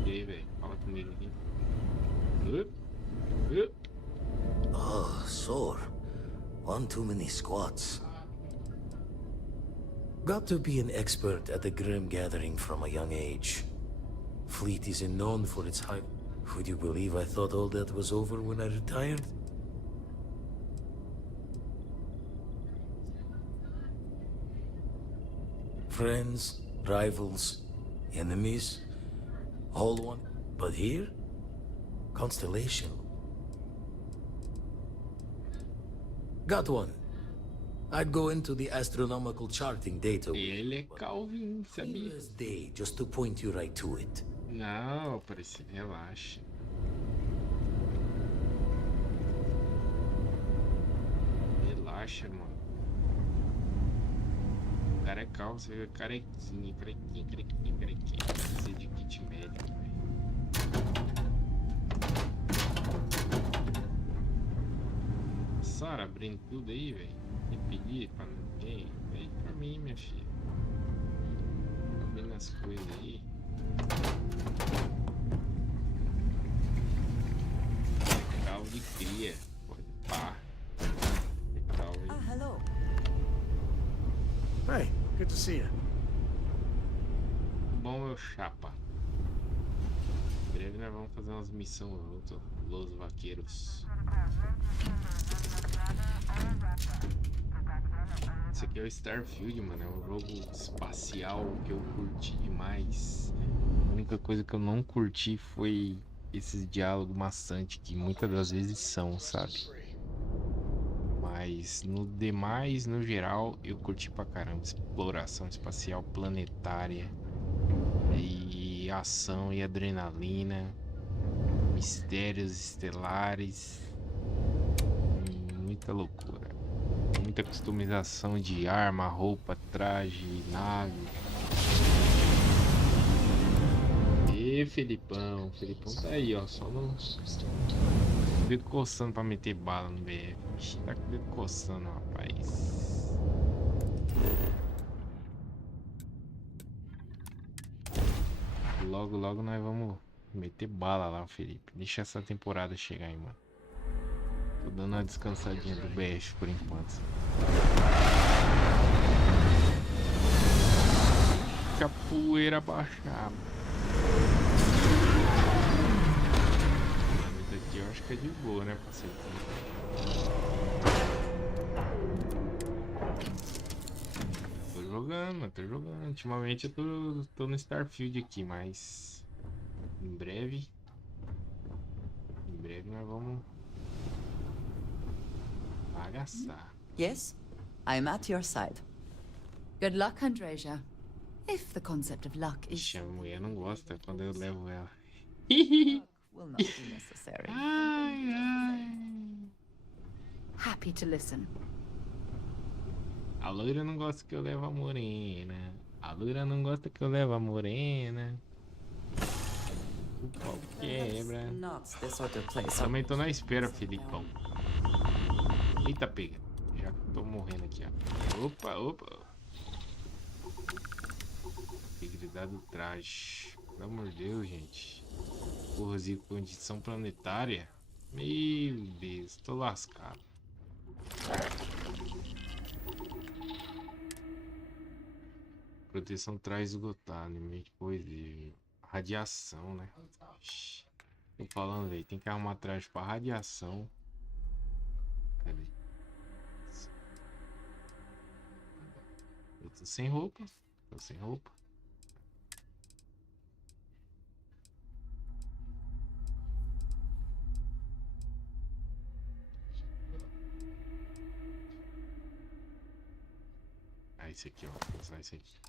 E aí, velho? Fala comigo aqui. Oh, sore. One too many squats. Got to be an expert at the Grim Gathering from a young age. Fleet isn't known for its high... Would you believe I thought all that was over when I retired? Friends, rivals, enemies, all one. But here? Constellation. Got one. I'd go into the astronomical charting data. Ele é Calvin, sabia? Day, just to point you right to it. Não, parece, relaxa. Relaxa, mano. O cara é calvo, você vê carequinha. Precisa de kit médico, velho. Sara, abrindo tudo aí, velho. E pedir pra ninguém, vem pra mim, minha filha. Abrindo as coisas aí. Calvo de cria, pode pá. Hello. Hey, good to see you. Bom, meu chapa. breve nós vamos fazer umas missões juntos, Los Vaqueiros. Esse aqui é o Starfield, mano. É um jogo espacial que eu curti demais. A única coisa que eu não curti foi esses diálogos maçantes que muitas das vezes são, sabe? Mas no demais, no geral, eu curti pra caramba. Exploração espacial planetária e ação e adrenalina, mistérios estelares, muita loucura. Muita customização de arma, roupa, traje, nave. E Felipão tá aí, ó, só no dedo coçando pra meter bala no BF. Ixi, tá com o dedo coçando, rapaz. Logo nós vamos meter bala lá, Felipe. Deixa essa temporada chegar aí, mano. Tô dando uma descansadinha do BF por enquanto. Capoeira baixar. Esse daqui eu acho que é de boa, né, parceiro? Tô jogando. Ultimamente eu tô no Starfield aqui, mas em breve nós vamos bagaçar. Yes, I'm at your side. Good luck, Andreja. If the concept of luck is... Ixi, a mulher não gosta quando eu levo ela. Will not be necessary. Happy to listen. A loira não gosta que eu levo a morena. A loira não gosta que eu levo a morena. O pau quebra. Também tô na espera, Filipão. Eita, pega. Já tô morrendo aqui, ó. Opa. Integridade do traje. Pelo amor de Deus, gente. Corrosiva com condição planetária. Meu Deus, tô lascado. Proteção traz esgotada, limite coisa. Radiação, né? Tô falando, velho. Tem que arrumar traje pra radiação. Cadê? Eu tô sem roupa. Ah, esse aqui, ó. Vou usar esse aqui.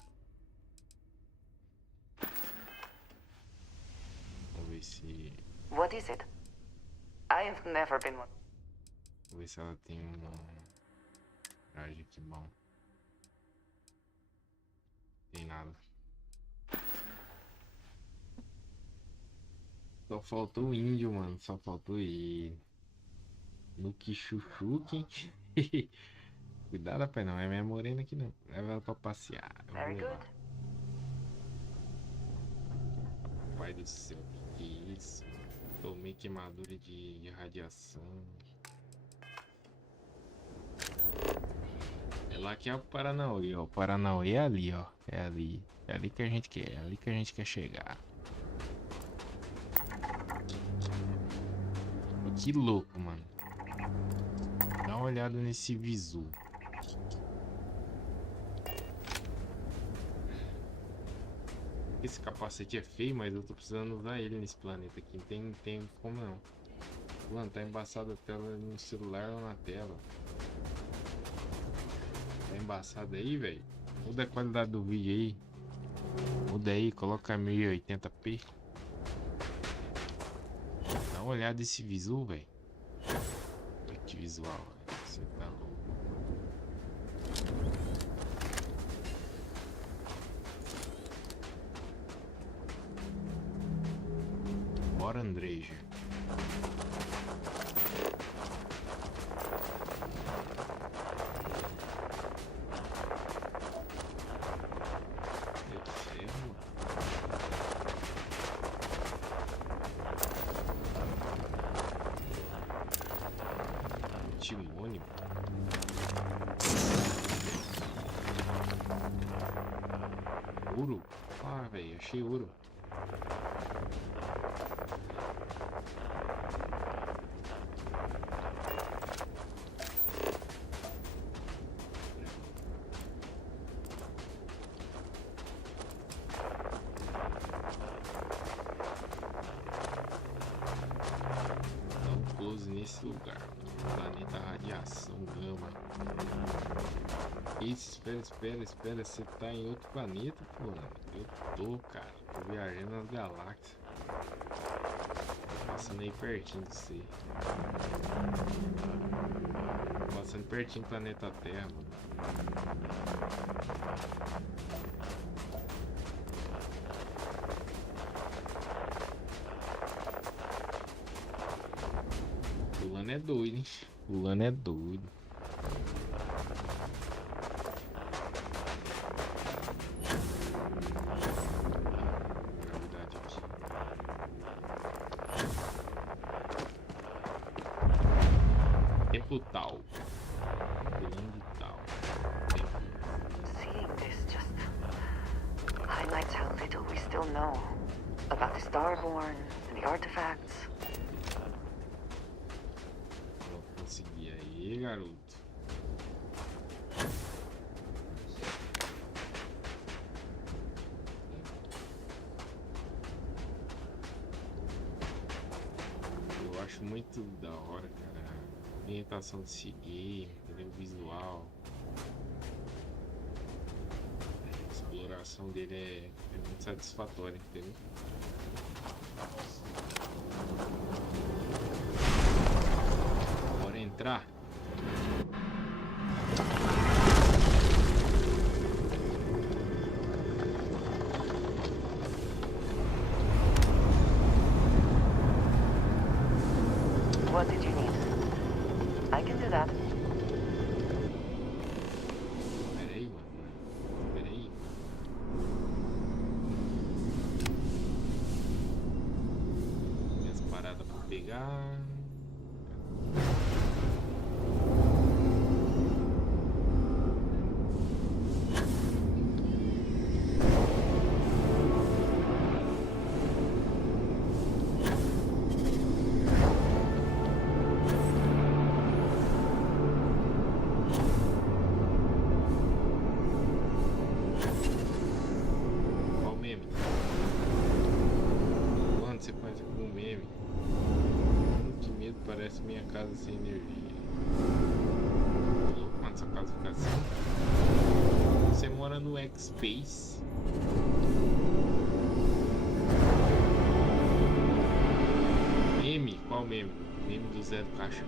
Vamos ver se... What is it? I've never been one. Vou ver se ela tem um traje aqui bom. Tem nada. Só faltou o índio, mano. Só faltou ele. Nuke Chuchuque. Cuidado, rapaz, não é minha morena aqui não. Leva ela pra passear. Very good. Pai do céu, que isso? Tomei queimadura de radiação. É lá que é o Paranauê, ó. O Paranauê é ali, ó. É ali. É ali que a gente quer. É ali que a gente quer chegar. E que louco, mano. Dá uma olhada nesse visu. Esse capacete é feio, mas eu tô precisando usar ele nesse planeta aqui. Não tem como não. Mano, tá embaçada a tela no celular ou na tela. Tá embaçado aí, velho. Muda a qualidade do vídeo aí. Muda aí, coloca 1080p. Dá uma olhada nesse visu, velho. Que visual, velho. Você tá louco. Bora, Andreja. Timônio. Ouro? Ah, velho, achei ouro. Dá um close nesse lugar. Planeta radiação gama. Espera, você tá em outro planeta, pô? Eu tô, cara. Tô viajando nas galáxias. Passando aí pertinho de você. Passando pertinho do planeta Terra, mano. Fulano é doido, hein? Fulano é doido. Gravidade aqui. Tempo tal. Fulano de tal. Seeing this just highlights how little we still know about the Starborn and the artifacts. Vou conseguir aí, garoto. Eu acho muito da hora, cara, a ambientação desse game, entendeu? O visual. A exploração dele é muito satisfatória, entendeu? Bora entrar. What did you need? I can do that. Peraí, mano. Peraí. Minhas paradas pra pegar. Qual meme? Quando você conhece algum meme? Que medo, parece minha casa sem energia. Mano, essa casa fica assim. Você mora no X-Space. Meme? Qual meme? Meme do Zé do Caixa.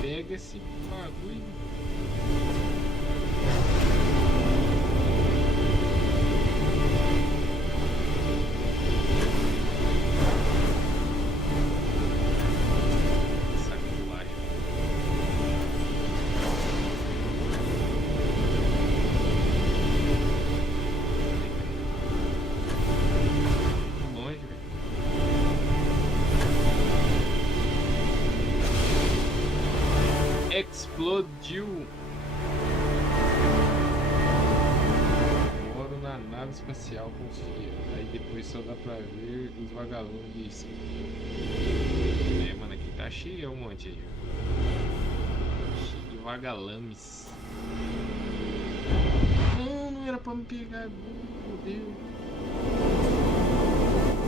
Pega esse bagulho. Sacanagem. Longe, velho. Explodiu. Moro na nave espacial, confia. Aí depois só dá pra ver os vagalumes de cima. É, mano, aqui tá cheio um monte aí. Cheio de vagalames. Não era pra me pegar, meu Deus.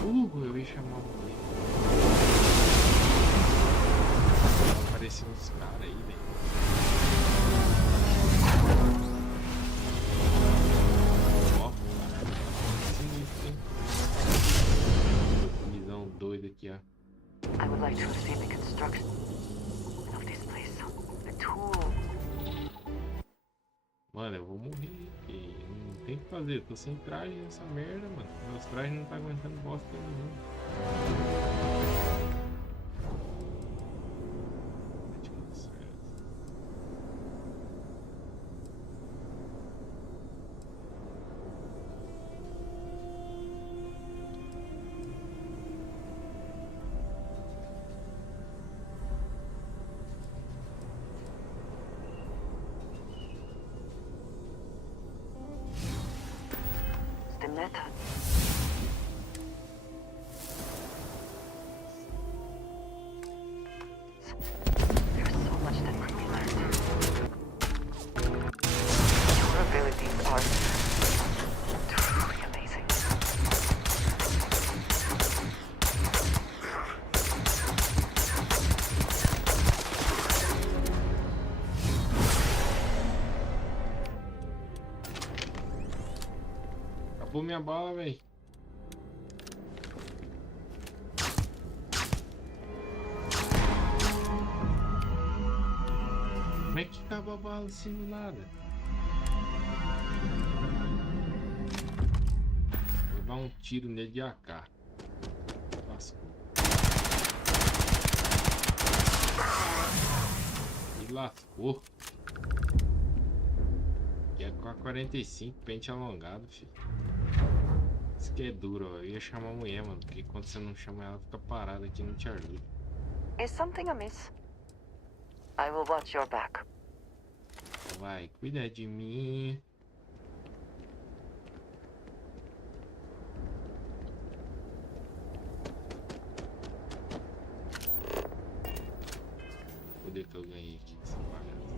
Hugo, eu ia chamar o mulher. Apareceu uns caras aí, velho. Ó, sinistro, hein? Visão doida aqui, ó. I would like to have seen the construction of this place. The tool. Mano, eu vou morrer, porque não tem o que fazer. Tô sem traje nessa merda, mano. Meus trajes não tá aguentando bosta nenhuma. method. There's so much that could be learned. Your abilities are truly amazing. Acabou minha bala, velho. Como é que acaba a bala assim do nada? Vou dar um tiro nele de AK. Lascou. E lascou. E é com a 45, pente alongado, filho. Isso que é duro, ó. Eu ia chamar a mulher, mano. Porque quando você não chama ela, fica parada aqui e não te ajuda. Is something amiss? I will watch your back. Vai, cuida de mim. O poder que eu ganhei aqui dessa bagaça.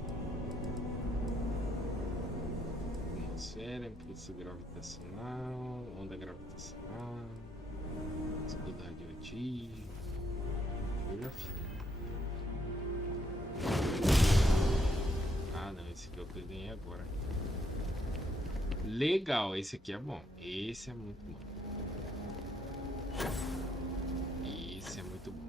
Atmosfera, impulso gravitacional, onda gravitacional, escudo radioativo. Eu já fiz. Ah, não, esse aqui é o que eu ganhei agora. Legal, esse aqui é bom. Esse é muito bom. Esse é muito bom.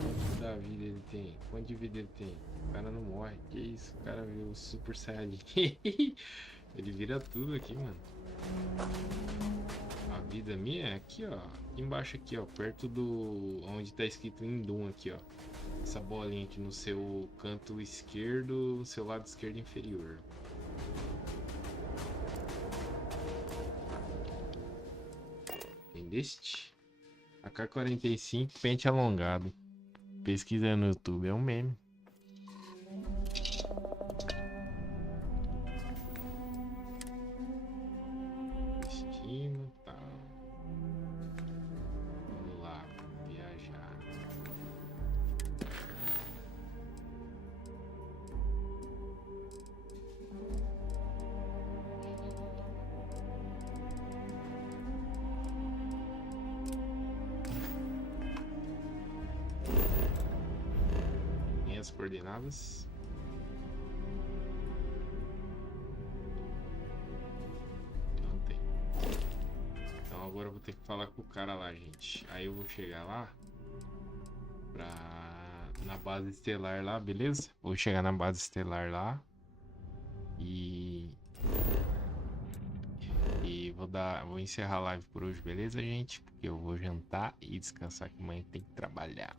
Quanto da vida ele tem? Quanto de vida ele tem? O cara não morre. Que isso? O cara viu o Super Saiyajin. Ele vira tudo aqui, mano. A vida minha é aqui, ó. Aqui embaixo aqui, ó. Perto do... onde tá escrito Indum aqui, ó. Essa bolinha aqui no seu canto esquerdo, no seu lado esquerdo inferior. Entendeste? AK-45 pente alongado. Pesquisa no YouTube, é um meme. Destino, tá. Vamos lá, viajar. As coordenadas. Não tem. Então agora eu vou ter que falar com o cara lá, gente. Aí eu vou chegar lá na base estelar lá, beleza? Vou chegar na base estelar lá e vou encerrar a live por hoje, beleza, gente? Porque eu vou jantar e descansar, que amanhã tem que trabalhar.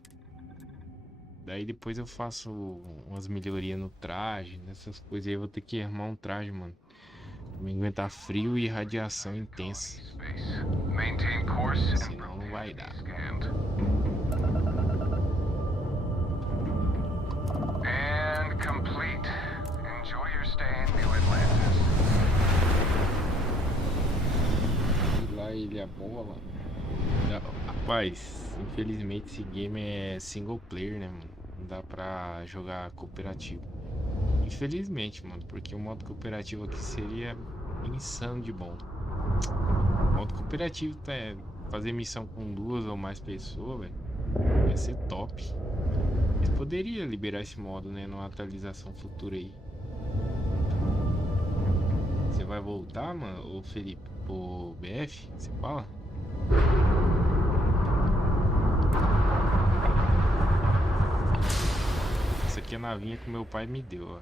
Daí depois eu faço umas melhorias no traje, nessas coisas aí eu vou ter que arrumar um traje, mano. Pra me aguentar frio e radiação intensa. Senão não vai dar. And complete. Enjoy your stay in New Atlantis. E lá ele é bola. Rapaz, infelizmente esse game é single player, né, mano? Não dá pra jogar cooperativo. Infelizmente, mano, porque o modo cooperativo aqui seria insano de bom. O modo cooperativo tá fazer missão com 2 ou mais pessoas, velho. Ia ser top. Eles poderiam liberar esse modo, né, numa atualização futura aí. Você vai voltar, mano, ô Felipe, pro BF? Você fala? Essa aqui é a navinha que meu pai me deu, ó.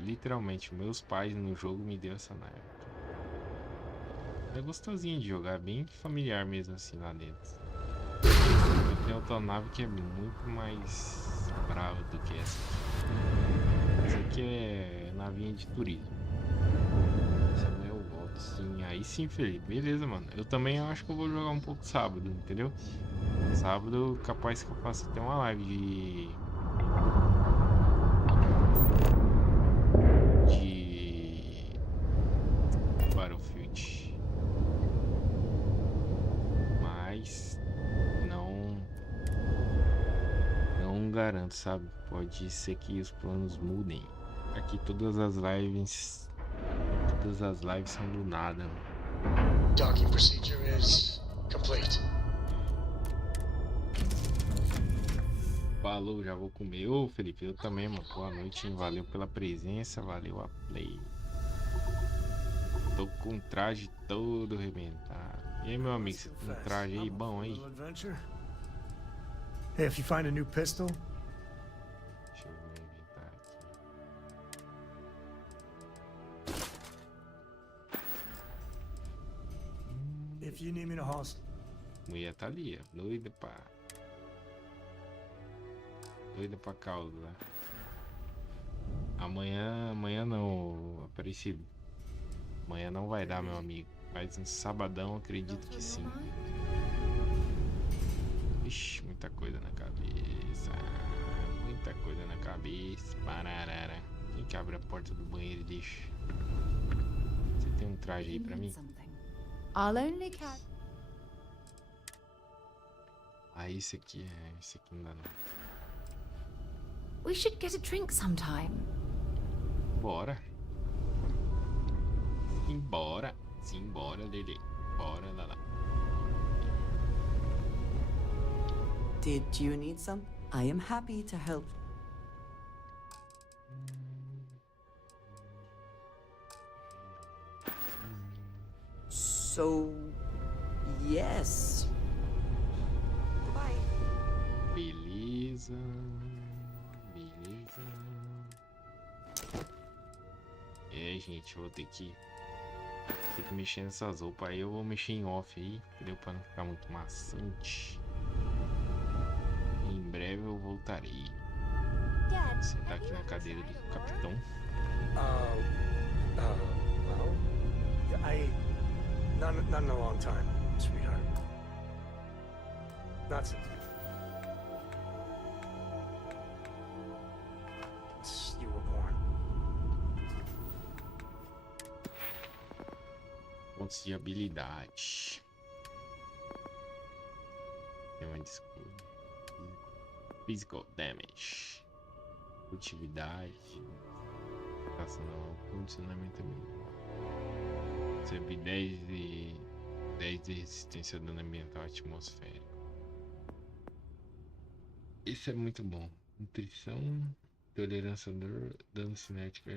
Literalmente, meus pais no jogo me deu essa nave. É gostosinho de jogar, bem familiar mesmo assim lá dentro. Eu tenho outra nave que é muito mais brava do que essa aqui. Essa aqui é navinha de turismo. Essa amanhã eu volto sim. Aí sim, Felipe. Beleza, mano. Eu também acho que eu vou jogar um pouco sábado, entendeu? Sábado, capaz que eu faça até uma live de garanto, sabe? Pode ser que os planos mudem. Aqui todas as lives são do nada. Docking procedure is complete. Falou, já vou comer. Ô, Felipe, eu também, mano. Boa noite, hein? Valeu pela presença, valeu a play. Tô com o traje todo arrebentado. E aí, meu amigo, você tem um traje aí bom aí? Hey, if you find a new pistol, Deixa eu ver o inventário aqui. if you need me to host. Mulher tá ali, ó. Doida pra causa, né? Amanhã não, Aparecido. Amanhã não vai dar, meu amigo. Mas no sabadão, acredito que sim. Ixi, muita coisa na cabeça. Muita coisa na cabeça. Pararara. Quem que abre a porta do banheiro e deixa? Você tem um traje aí pra mim? Ah, esse aqui não dá não. We should get a drink sometime. Bora. Simbora, Lele. Bora, Lala. Did you need some? I am happy to help. So, yes. Goodbye. Beleza. É, gente, eu vou ter que mexer nessas roupas aí. Eu vou mexer em off aí, entendeu? Pra não ficar muito maçante. Em breve eu voltarei. Sentar aqui na cadeira do capitão. Well, not in a long time, sweetheart. Not since you were born. Pontos de habilidade. Tem uma desculpa. Physical damage. Atividade. Nacional. Condicionamento ambiental. Recebe 10 de resistência a dano ambiental atmosférico. Isso é muito bom. Nutrição. Tolerância a dano cinético.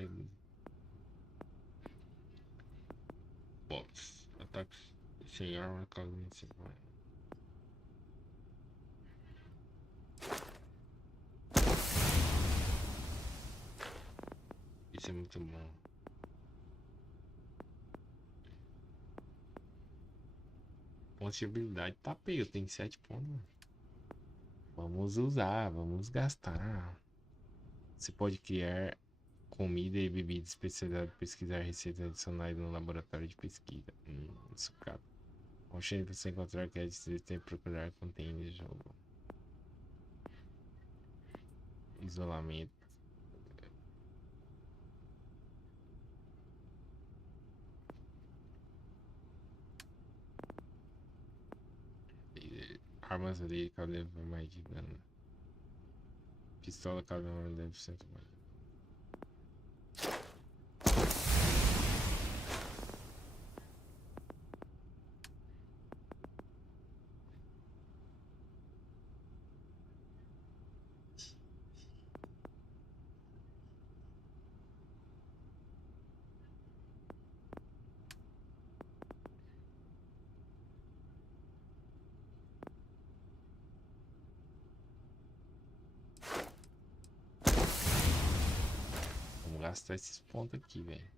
Box. Ataques sem arma causam insegurança. Isso é muito bom. Pontos de habilidade tá peio, tem 7 pontos. Vamos usar, vamos gastar. Você pode criar comida e bebida especializada, pesquisar receitas adicionais no laboratório de pesquisa. Sucata. Oxente, você encontrar que é de tem que procurar containers de jogo. Isolamento. Armas ali, cada leva mais de dano. Pistola, cada uma leva 100 mais. Vamos gastar esses pontos aqui, velho.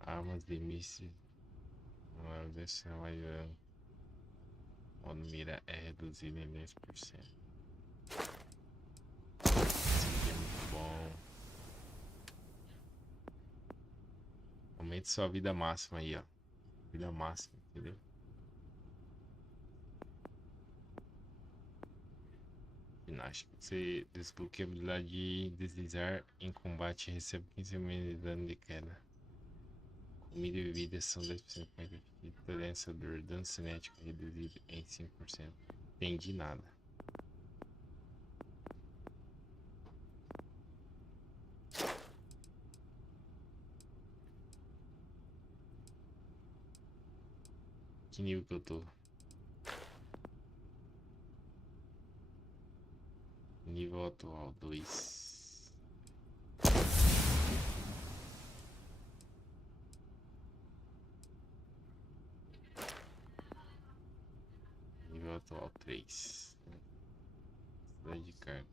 Armas de mísseis. Uma versão mais modo mira é reduzido em 10%. Isso aqui é muito bom. Aumente sua vida máxima aí, ó. Vida máxima, entendeu? Ginástica. Você desbloqueia a habilidade de deslizar em combate e recebe 15 de dano de queda. Comida e bebida são 10% mais efetivos. Tolerância à dor. Dano cinético reduzido em 5%. Entendi nada. Que nível que eu tô? Nível atual 2. Nível atual 3. Cidade de carga.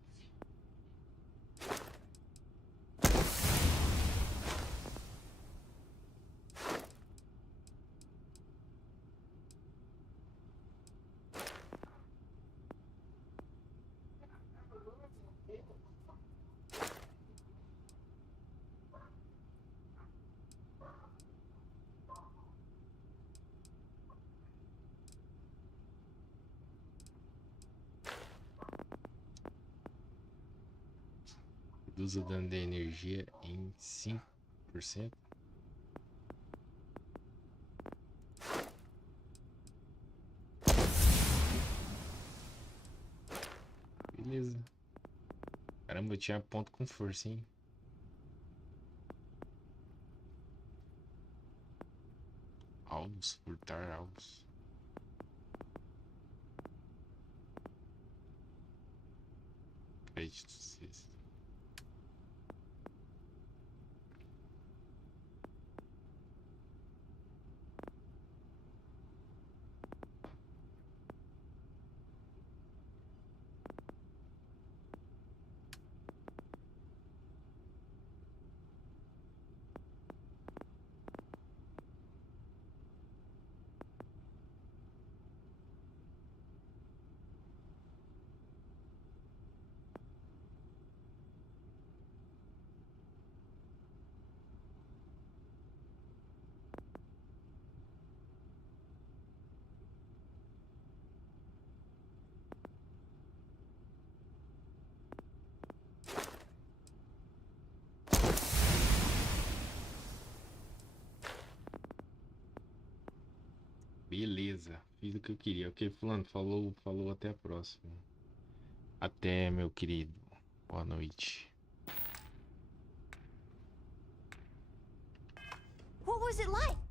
Reduz o dano de energia em 5%. Beleza. Caramba, eu tinha ponto com força, hein? Alvos, furtar alvos. Créditos. Beleza, fiz o que eu queria. Ok, fulano, falou, até a próxima. Até, meu querido. Boa noite. What was it like?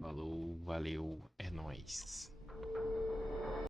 Falou, valeu, é nóis.